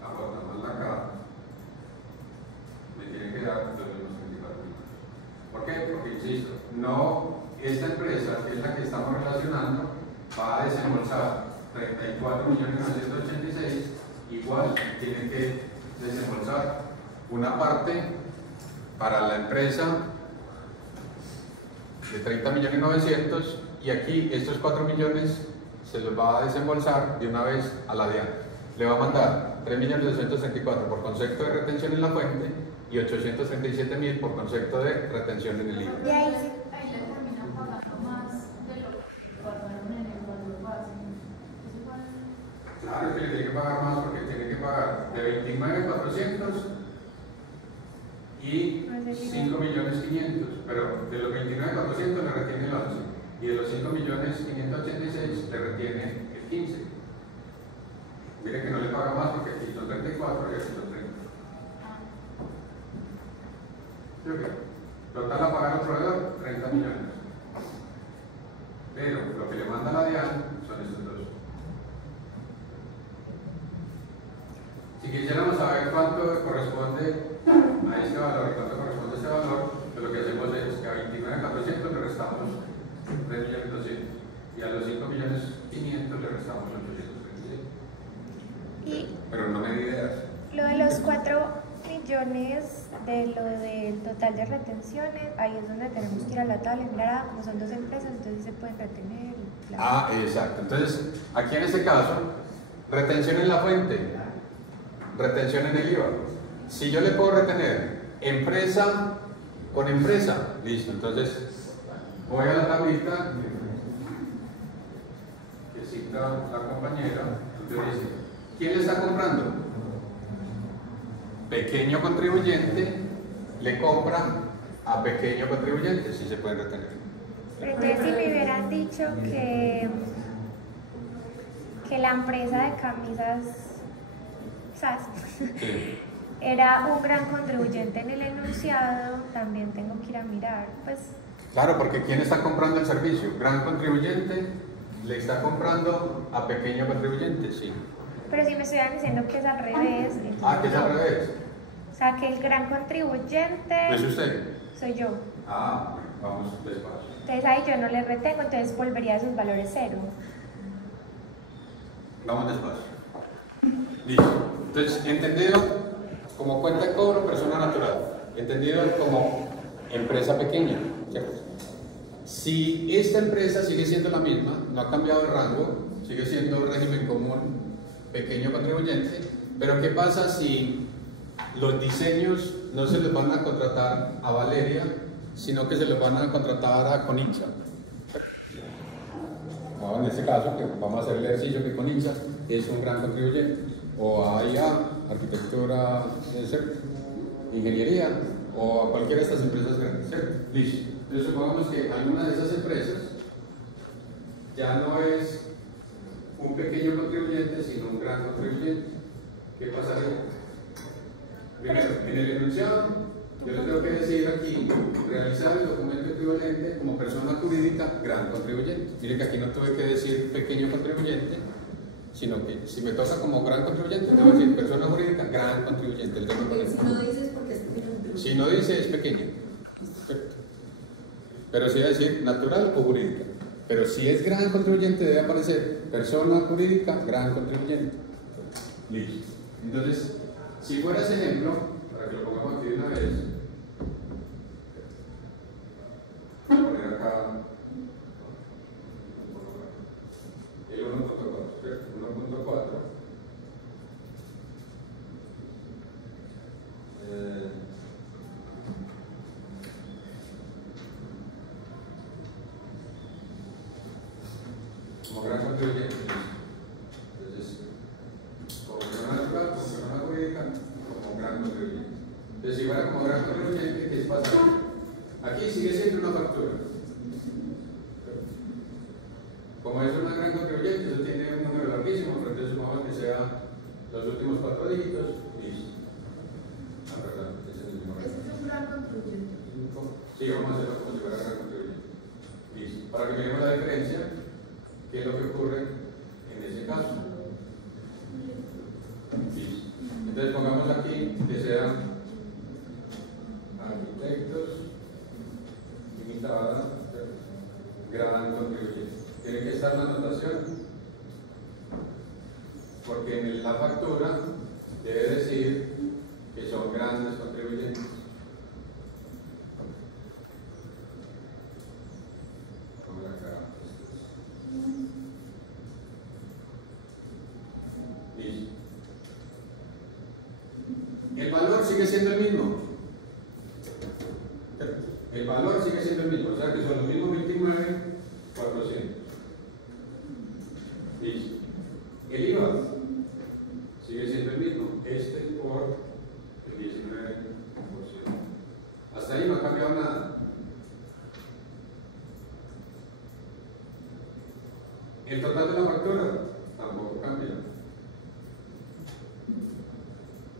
la J más la K, me tiene que dar 2.34.000. ¿Por qué? Porque, insisto, no, esta empresa, que es la que estamos relacionando, va a desembolsar 34.986.000, igual tiene que desembolsar una parte para la empresa de 30.900.000 y aquí estos 4 millones se los va a desembolsar de una vez a la DIAN. Le va a mandar 3.234.000 por concepto de retención en la fuente y 837.000 por concepto de retención en el IVA. Y ahí le terminan pagando más de lo que pagaron en el valor base. Claro, es que le tiene que pagar más porque tiene que pagar de 29.400.000 y 5.500.000, pero de los 29.400.000 le retiene el 11 y de los 5.586.000 le retiene el 15. Mire que no le paga más porque aquí son 34 y aquí son 30. ¿Sí o qué? Total a pagar al proveedor, 30 millones. Pero lo que le manda la DIAN son estos dos. Si quisiéramos saber cuánto corresponde a este valor y cuánto corresponde a este valor, pues lo que hacemos es que a 29.400.000 le restamos 3.200.000 y a los 5.500.000 le restamos 837. Pero no me di ideas. Lo de los 4 millones de lo del total de retenciones, ahí es donde tenemos que ir a la tabla y mirar, como son dos empresas, entonces se pueden retener. Exacto. Entonces, aquí en este caso, retención en la fuente, retención en el IVA. Si yo le puedo retener empresa con empresa, listo. Entonces, voy a la tablita que cita la compañera, entonces dice, ¿quién le está comprando? Pequeño contribuyente le compra a pequeño contribuyente, si se puede retener. Pero entonces si me hubieran dicho que la empresa de camisas SAS Sí. era un gran contribuyente en el enunciado, también tengo que ir a mirar, pues. Claro, porque ¿quién está comprando el servicio? Gran contribuyente le está comprando a pequeño contribuyente, sí. Pero si me estuvieran diciendo que es al revés. entonces Que es al no. revés. O sea, que el gran contribuyente ¿No es usted? soy yo. Vamos despacio. Entonces ahí yo no le retengo, entonces volvería a sus valores cero. Vamos despacio. Listo. Entonces, entendido como cuenta de cobro, persona natural. Entendido como empresa pequeña, ¿cierto? Si esta empresa sigue siendo la misma, no ha cambiado de rango, sigue siendo régimen común, pequeño contribuyente, pero ¿qué pasa si los diseños no se les van a contratar a Valeria, sino que se los van a contratar a Coninsa? En este caso, que vamos a hacer el ejercicio que Coninsa es un gran contribuyente, o a IA, arquitectura, ingeniería, o a cualquiera de estas empresas grandes, ¿cierto? Listo. Entonces supongamos que alguna de esas empresas ya no es un pequeño contribuyente, sino un gran contribuyente. ¿Qué pasaría? Primero, en el enunciado, yo le tengo que decir aquí, realizar el documento equivalente como persona jurídica, gran contribuyente. Mire que aquí no tuve que decir pequeño contribuyente, sino que si me toca como gran contribuyente, tengo que decir persona jurídica, gran contribuyente. El tema con Porque esto. si no dices porque es pequeño. Si no dice es pequeño. Perfecto. Pero si va a decir natural o jurídica. Pero si es gran contribuyente debe aparecer persona jurídica, gran contribuyente. Listo. Entonces, si fuera ese ejemplo, para que lo pongamos aquí de una vez, voy a poner acá el 1.4, ¿cierto? 1.4. Como gran contribuyente. Entonces, como persona natural, como persona jurídica, como gran contribuyente. Entonces, si fuera como gran contribuyente, ¿qué pasa? Aquí sigue siendo una factura. Como es una gran contribuyente, eso tiene un número larguísimo, pero entonces supongamos que sea los últimos 4 dígitos y. Perdón, ese es el mismo. Ese es un gran contribuyente. Sí, vamos a hacerlo como si fuera gran contribuyente. Listo. Para que veamos la diferencia, ¿qué es lo que ocurre en ese caso? Listo. Entonces pongamos aquí que sean arquitectos, limitada, gran contribuyente. Tiene que estar la anotación, porque en la factura debe decir que son grandes contribuyentes. Vamos acá. Listo. El valor sigue siendo el mismo. El valor sigue siendo el mismo, o sea que son los mismos 29,400. Listo. El IVA sigue siendo el mismo, por el 19%. Hasta ahí no ha cambiado nada. El total de la factura tampoco cambia.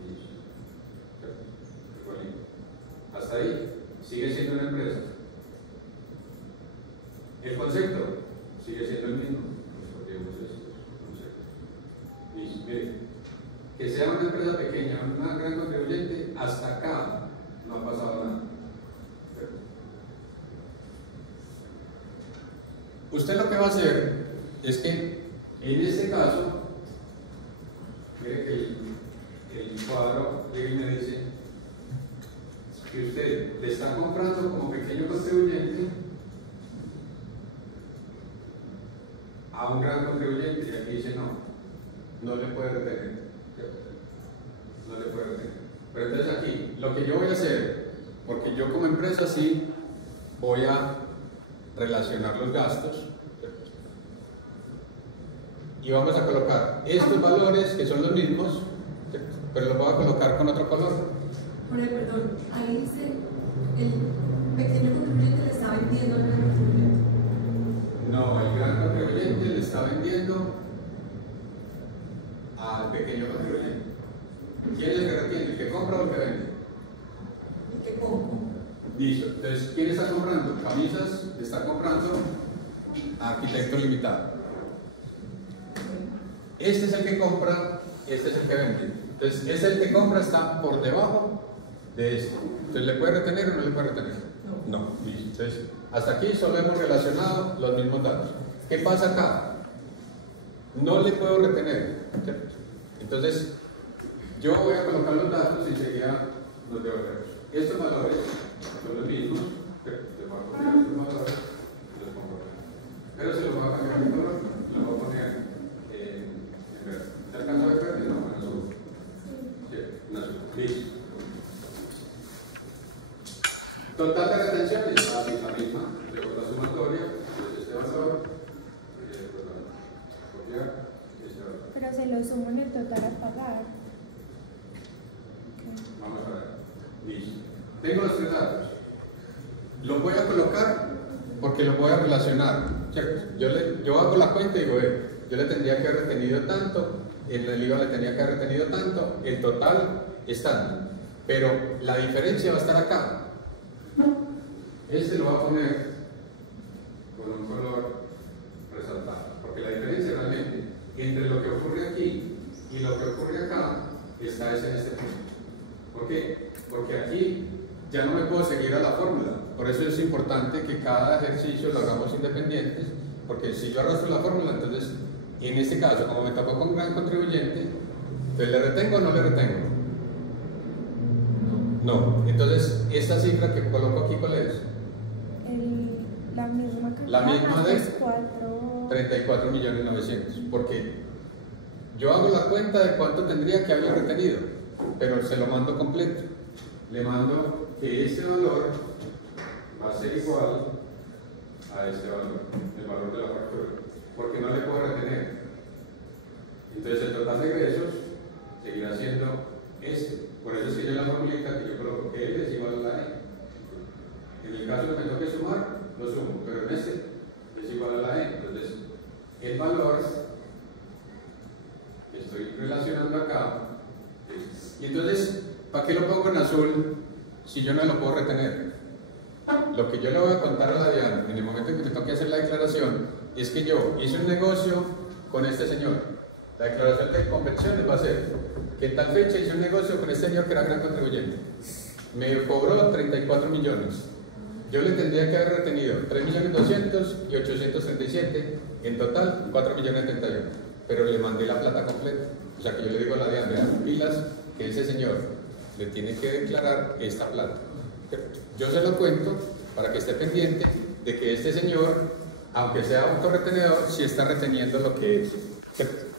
Listo. Hasta ahí sigue siendo una empresa. El concepto sigue siendo el mismo. Listo, miren, que sea una empresa pequeña, una gran contribuyente, hasta acá no ha pasado nada. Usted lo que va a hacer es que en este caso, mire que el cuadro llega y me dice que usted le está comprando como pequeño contribuyente a un gran contribuyente, y aquí dice no le puede retener. No le puede retener. Pero entonces aquí, lo que yo voy a hacer, porque yo como empresa sí voy a relacionar los gastos, y vamos a colocar estos valores que son los mismos, pero los voy a colocar con otro color. Perdón, ahí dice el pequeño contribuyente le está vendiendo al gran contribuyente. No, el gran contribuyente le está vendiendo al pequeño contribuyente. ¿Quién es el que retiene? ¿El que compra o el que vende? El que compra. Listo. Entonces, ¿quién está comprando? Camisas está comprando a Arquitecto Limitado. Este es el que compra este es el que vende. Entonces, este es el que compra, está por debajo de este. Entonces, ¿le puede retener o no le puede retener? No. Listo. Entonces, hasta aquí solo hemos relacionado los mismos datos. ¿Qué pasa acá? No le puedo retener, ¿cierto? Entonces, yo voy a colocar los datos y enseguida los devolvemos. Estos valores son los mismos, ¿cierto? Les voy a copiar estos valores y los pongo acá. Pero se los voy a cambiar de color, los voy a poner en verde. ¿Se alcanza a ver verde? No, en azul. Sí, en azul. Listo. Total de retenciones, la misma, luego la sumatoria, es este valor. Pero se lo sumo en el total a pagar. Vamos a ver. Listo. Tengo los tres datos. Los voy a colocar porque los voy a relacionar. ¿Cierto? Yo hago la cuenta y digo, yo le tendría que haber retenido tanto, en el IVA le tendría que haber retenido tanto, el total es tanto. Pero la diferencia va a estar acá. Este lo voy a poner con un color resaltado, porque la diferencia realmente entre lo que ocurre aquí y lo que ocurre acá está en este punto. ¿Por qué? Porque aquí ya no me puedo seguir a la fórmula. Por eso es importante que cada ejercicio lo hagamos independientes, porque si yo arrastro la fórmula, entonces, en este caso, como me tocó con gran contribuyente, entonces ¿le retengo o no le retengo? No. Entonces, esta cifra que coloco aquí, ¿cuál es? La misma cantidad. La misma de 34.900.000. porque yo hago la cuenta de cuánto tendría que haber retenido, pero se lo mando completo. Le mando que ese valor va a ser igual a este valor, el valor de la factura, porque no le puedo retener. Entonces el total de egresos seguirá siendo este. Por eso es que yo la formulita que yo coloco que L es igual a la E. En el caso que me toque sumar, lo sumo, pero en este es igual a la E. Entonces, el valor que estoy relacionando acá, y entonces, ¿para qué lo pongo en azul si yo no lo puedo retener? Lo que yo le voy a contar a la DIAN en el momento en que me toque hacer la declaración es que yo hice un negocio con este señor. La declaración de convenciones va a ser que en tal fecha hice un negocio con este señor que era gran contribuyente. Me cobró 34 millones. Yo le tendría que haber retenido 3.200.000 y 837, en total 4.031. Pero le mandé la plata completa. O sea que yo le digo a la DIAN, vean, pilas, que ese señor le tiene que declarar esta plata. Yo se lo cuento para que esté pendiente de que este señor, aunque sea autorretenedor, sí está reteniendo lo que es.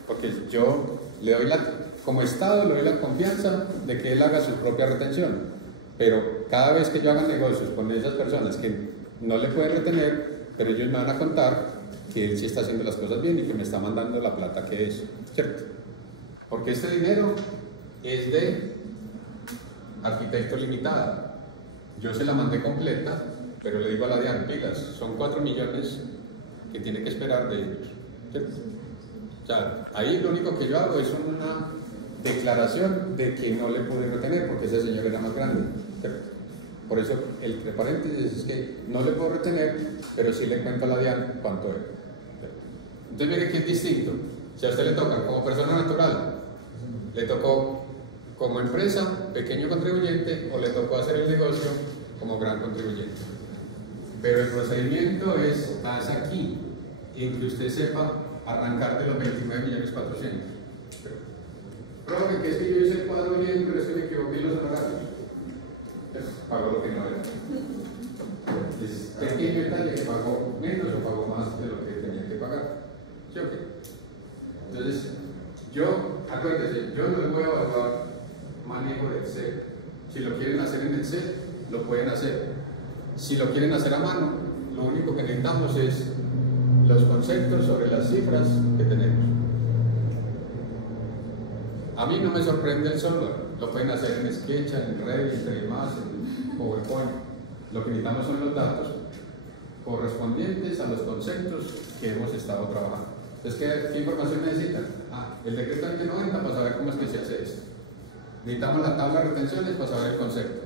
Porque yo le doy como Estado le doy la confianza de que él haga su propia retención. Pero cada vez que yo haga negocios con esas personas que no le pueden retener, pero ellos me van a contar que él sí está haciendo las cosas bien y que me está mandando la plata que es, ¿cierto? Porque este dinero es de Arquitecto Limitada. Yo se la mandé completa, pero le digo a la DIAN, pilas, son 4 millones que tiene que esperar de ellos, ¿cierto? O sea, ahí lo único que yo hago es una declaración de que no le pude retener porque ese señor era más grande, ¿cierto? Por eso, entre paréntesis, es que no le puedo retener, pero sí le cuento a la DIAN cuánto es. Entonces, mire que es distinto. Si a usted le toca como persona natural, le tocó como empresa, pequeño contribuyente, o le tocó hacer el negocio como gran contribuyente. Pero el procedimiento es aquí, en que usted sepa arrancar de los 29.400.000. Profe, que es que yo hice el cuadro bien, pero es que me equivoqué en los honorarios. Pagó lo que no era. Es pequeño detalle que pagó menos o pagó más de lo que tenía que pagar. ¿Sí o qué? Entonces, acuérdense, yo no les voy a evaluar manejo de Excel. Si lo quieren hacer en Excel, lo pueden hacer. Si lo quieren hacer a mano, lo único que necesitamos es los conceptos sobre las cifras que tenemos. A mí no me sorprende el software, lo pueden hacer en Sketch, en Revit, en más, en PowerPoint. Lo que necesitamos son los datos correspondientes a los conceptos que hemos estado trabajando. Entonces, ¿qué información necesitan? El decreto 2090 para saber cómo es que se hace esto. Necesitamos la tabla de retenciones para saber el concepto.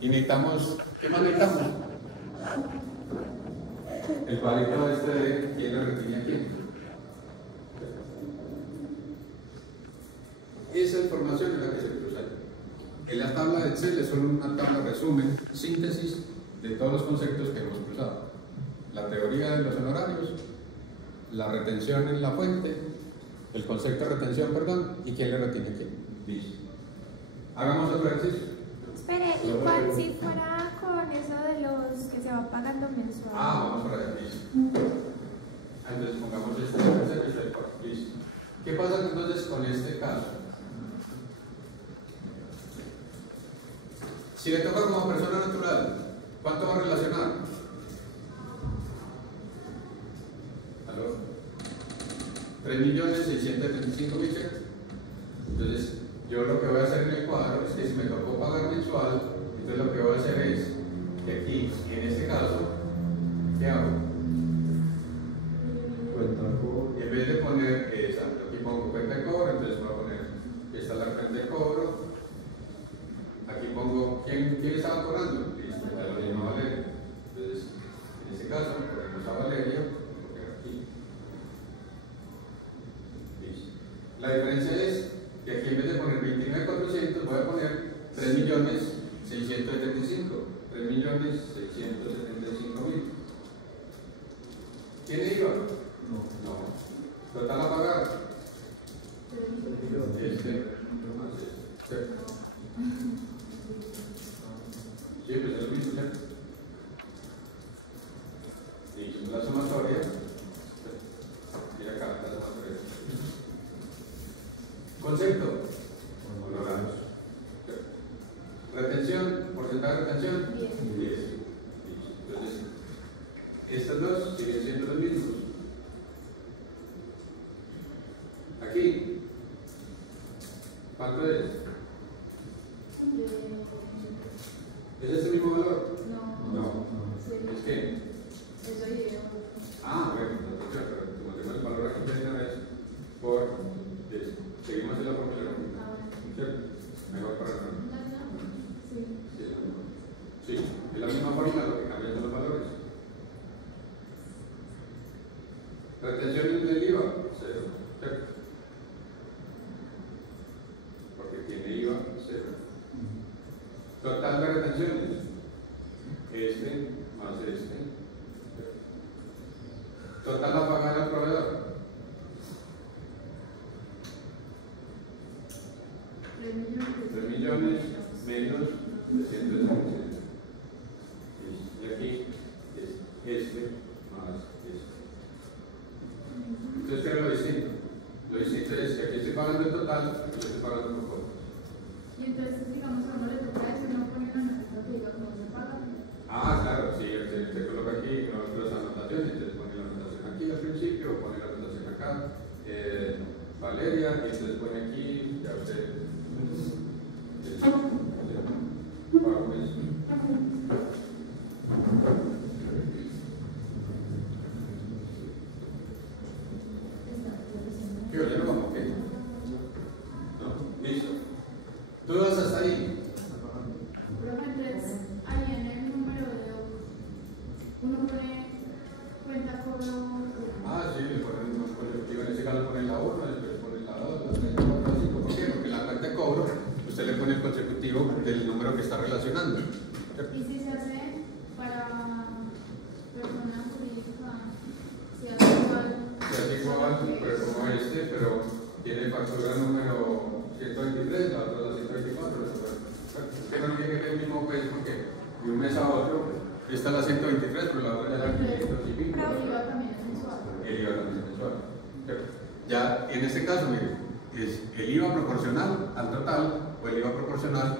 Y necesitamos, ¿qué más necesitamos? El palito este de quién le retiene a quién. esa información es la que se cruza ahí. En la tabla de Excel es solo una tabla resumen, síntesis de todos los conceptos que hemos cruzado. La teoría de los honorarios, la retención en la fuente, el concepto de retención, perdón, y quién le retiene qué. Listo. Hagamos otro ejercicio. Espere, ¿y cuál si fuera con eso de los que se va pagando mensual? Vamos para allá, listo. Entonces pongamos este tercero y este cuarto, listo. ¿Qué pasa entonces con este caso? Si le toca como persona natural, ¿cuánto va a relacionar? ¿Aló? 3.635.000. Entonces, yo lo que voy a hacer en el cuadro es que si me tocó pagar mensual, entonces lo que voy a hacer es que aquí, en este caso, ¿qué hago? En vez de poner esa, aquí pongo cuenta de cobro, entonces voy a poner, esta es la cuenta de cobro. Aquí pongo, ¿quién estaba cobrando? Listo, la misma Valeria. Entonces, en este caso, ponemos a Valeria, aquí. Listo. La diferencia es que aquí en vez de poner 29.400.000, voy a poner 3.675.000. 3.675.000. ¿Tiene IVA? No. Total a pagar. Sí, pues es lo mismo, ¿cierto? Y la sumatoria. Mira acá, la sumatoria. Concepto. Honorarios. Retención, porcentaje de retención. 10. Entonces, estas dos siguen siendo los mismos. Aquí, ¿cuánto es? ¿Es ese mismo valor? No. Sí. ¿Es qué? Eso iría. Bueno, entonces, como tengo el valor aquí de una vez, por esto. Seguimos en la fórmula. ¿Cierto? Mejor para el Sí, es la misma fórmula, lo que cambian son los valores. Retención del IVA, 0. ¿Cierto? Porque tiene IVA, 0. Total de retenciones, este más este. Total a pagar al proveedor. 3 millones menos 300. Y aquí es este más este. Entonces, ¿qué es lo distinto? Lo distinto es que aquí estoy pagando el total, aquí estoy pagando por cosas. Y entonces, digamos, a uno le toca eso, no pone una notita que diga cómo se paga. Claro, sí, se coloca aquí las anotaciones, entonces pone la anotación aquí al principio, pone la anotación acá, Valeria, y entonces pone aquí, ya usted. ¿Qué oye? ¿Cómo qué? No, listo. ¿Dudas hasta ahí? Profe, entonces, ahí en el número de uno pone cuenta cobro. Sí, le ponen un colectivo, en ese caso ponen la 1, después ponen la 2, la 3, la 4, la 5. ¿Por qué? Porque en la cuenta de cobro usted le pone el consecutivo del número que está relacionando. Y si se hace para persona jurídica, si hace igual. Se hace igual, pero como este, pero tiene factura número 123, la otra la 124. Pero no tiene el mismo pues, porque de un mes a otro, esta es la 123, pero la otra ya la 500 y pico. Pero el IVA también es mensual. El IVA también es mensual. Ya en este caso, mire, es el IVA proporcional al total o el IVA proporcional al.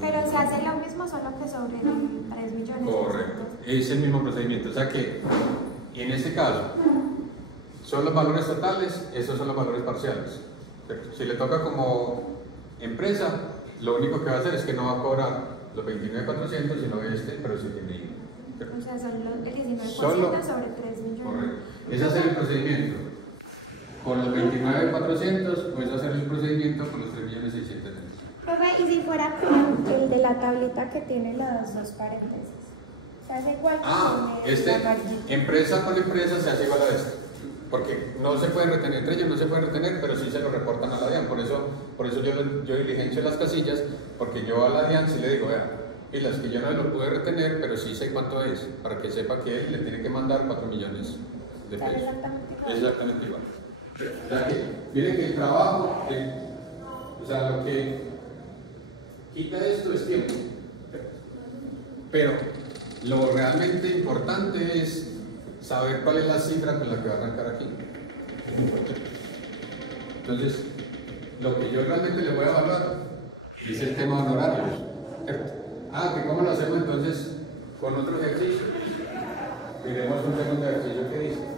Pero se hace lo mismo, solo que sobre 3 millones. Correcto, es el mismo procedimiento. O sea que en este caso son los valores totales, esos son los valores parciales. Si le toca como empresa, lo único que va a hacer es que no va a cobrar los 29.400, sino este, pero sí tiene IVA. O sea, son el 19% Solo. sobre 3 millones. Correcto. Es hacer el procedimiento con los 29.400 o es hacer el procedimiento con los 3.600.000. Profe, y si fuera con el de la tablita que tiene las dos paréntesis, se hace igual que con el Este, amarillito. empresa con empresa se hace igual a esto. porque no se pueden retener, entre ellos no se pueden retener, pero sí se lo reportan a la DIAN. Por eso yo diligencio las casillas, porque yo a la DIAN sí le digo, vea, pilas, que yo no lo pude retener, pero sí sé cuánto es, para que sepa que él le tiene que mandar 4 millones de pesos. Exactamente igual. O sea que, miren que el trabajo, o sea, lo que quita esto es tiempo. Pero lo realmente importante es saber cuál es la cifra con la que va a arrancar aquí. Entonces, lo que yo realmente le voy a evaluar es el tema de honorarios. Que cómo lo hacemos entonces con otro ejercicio. Miremos un segundo ejercicio que dice.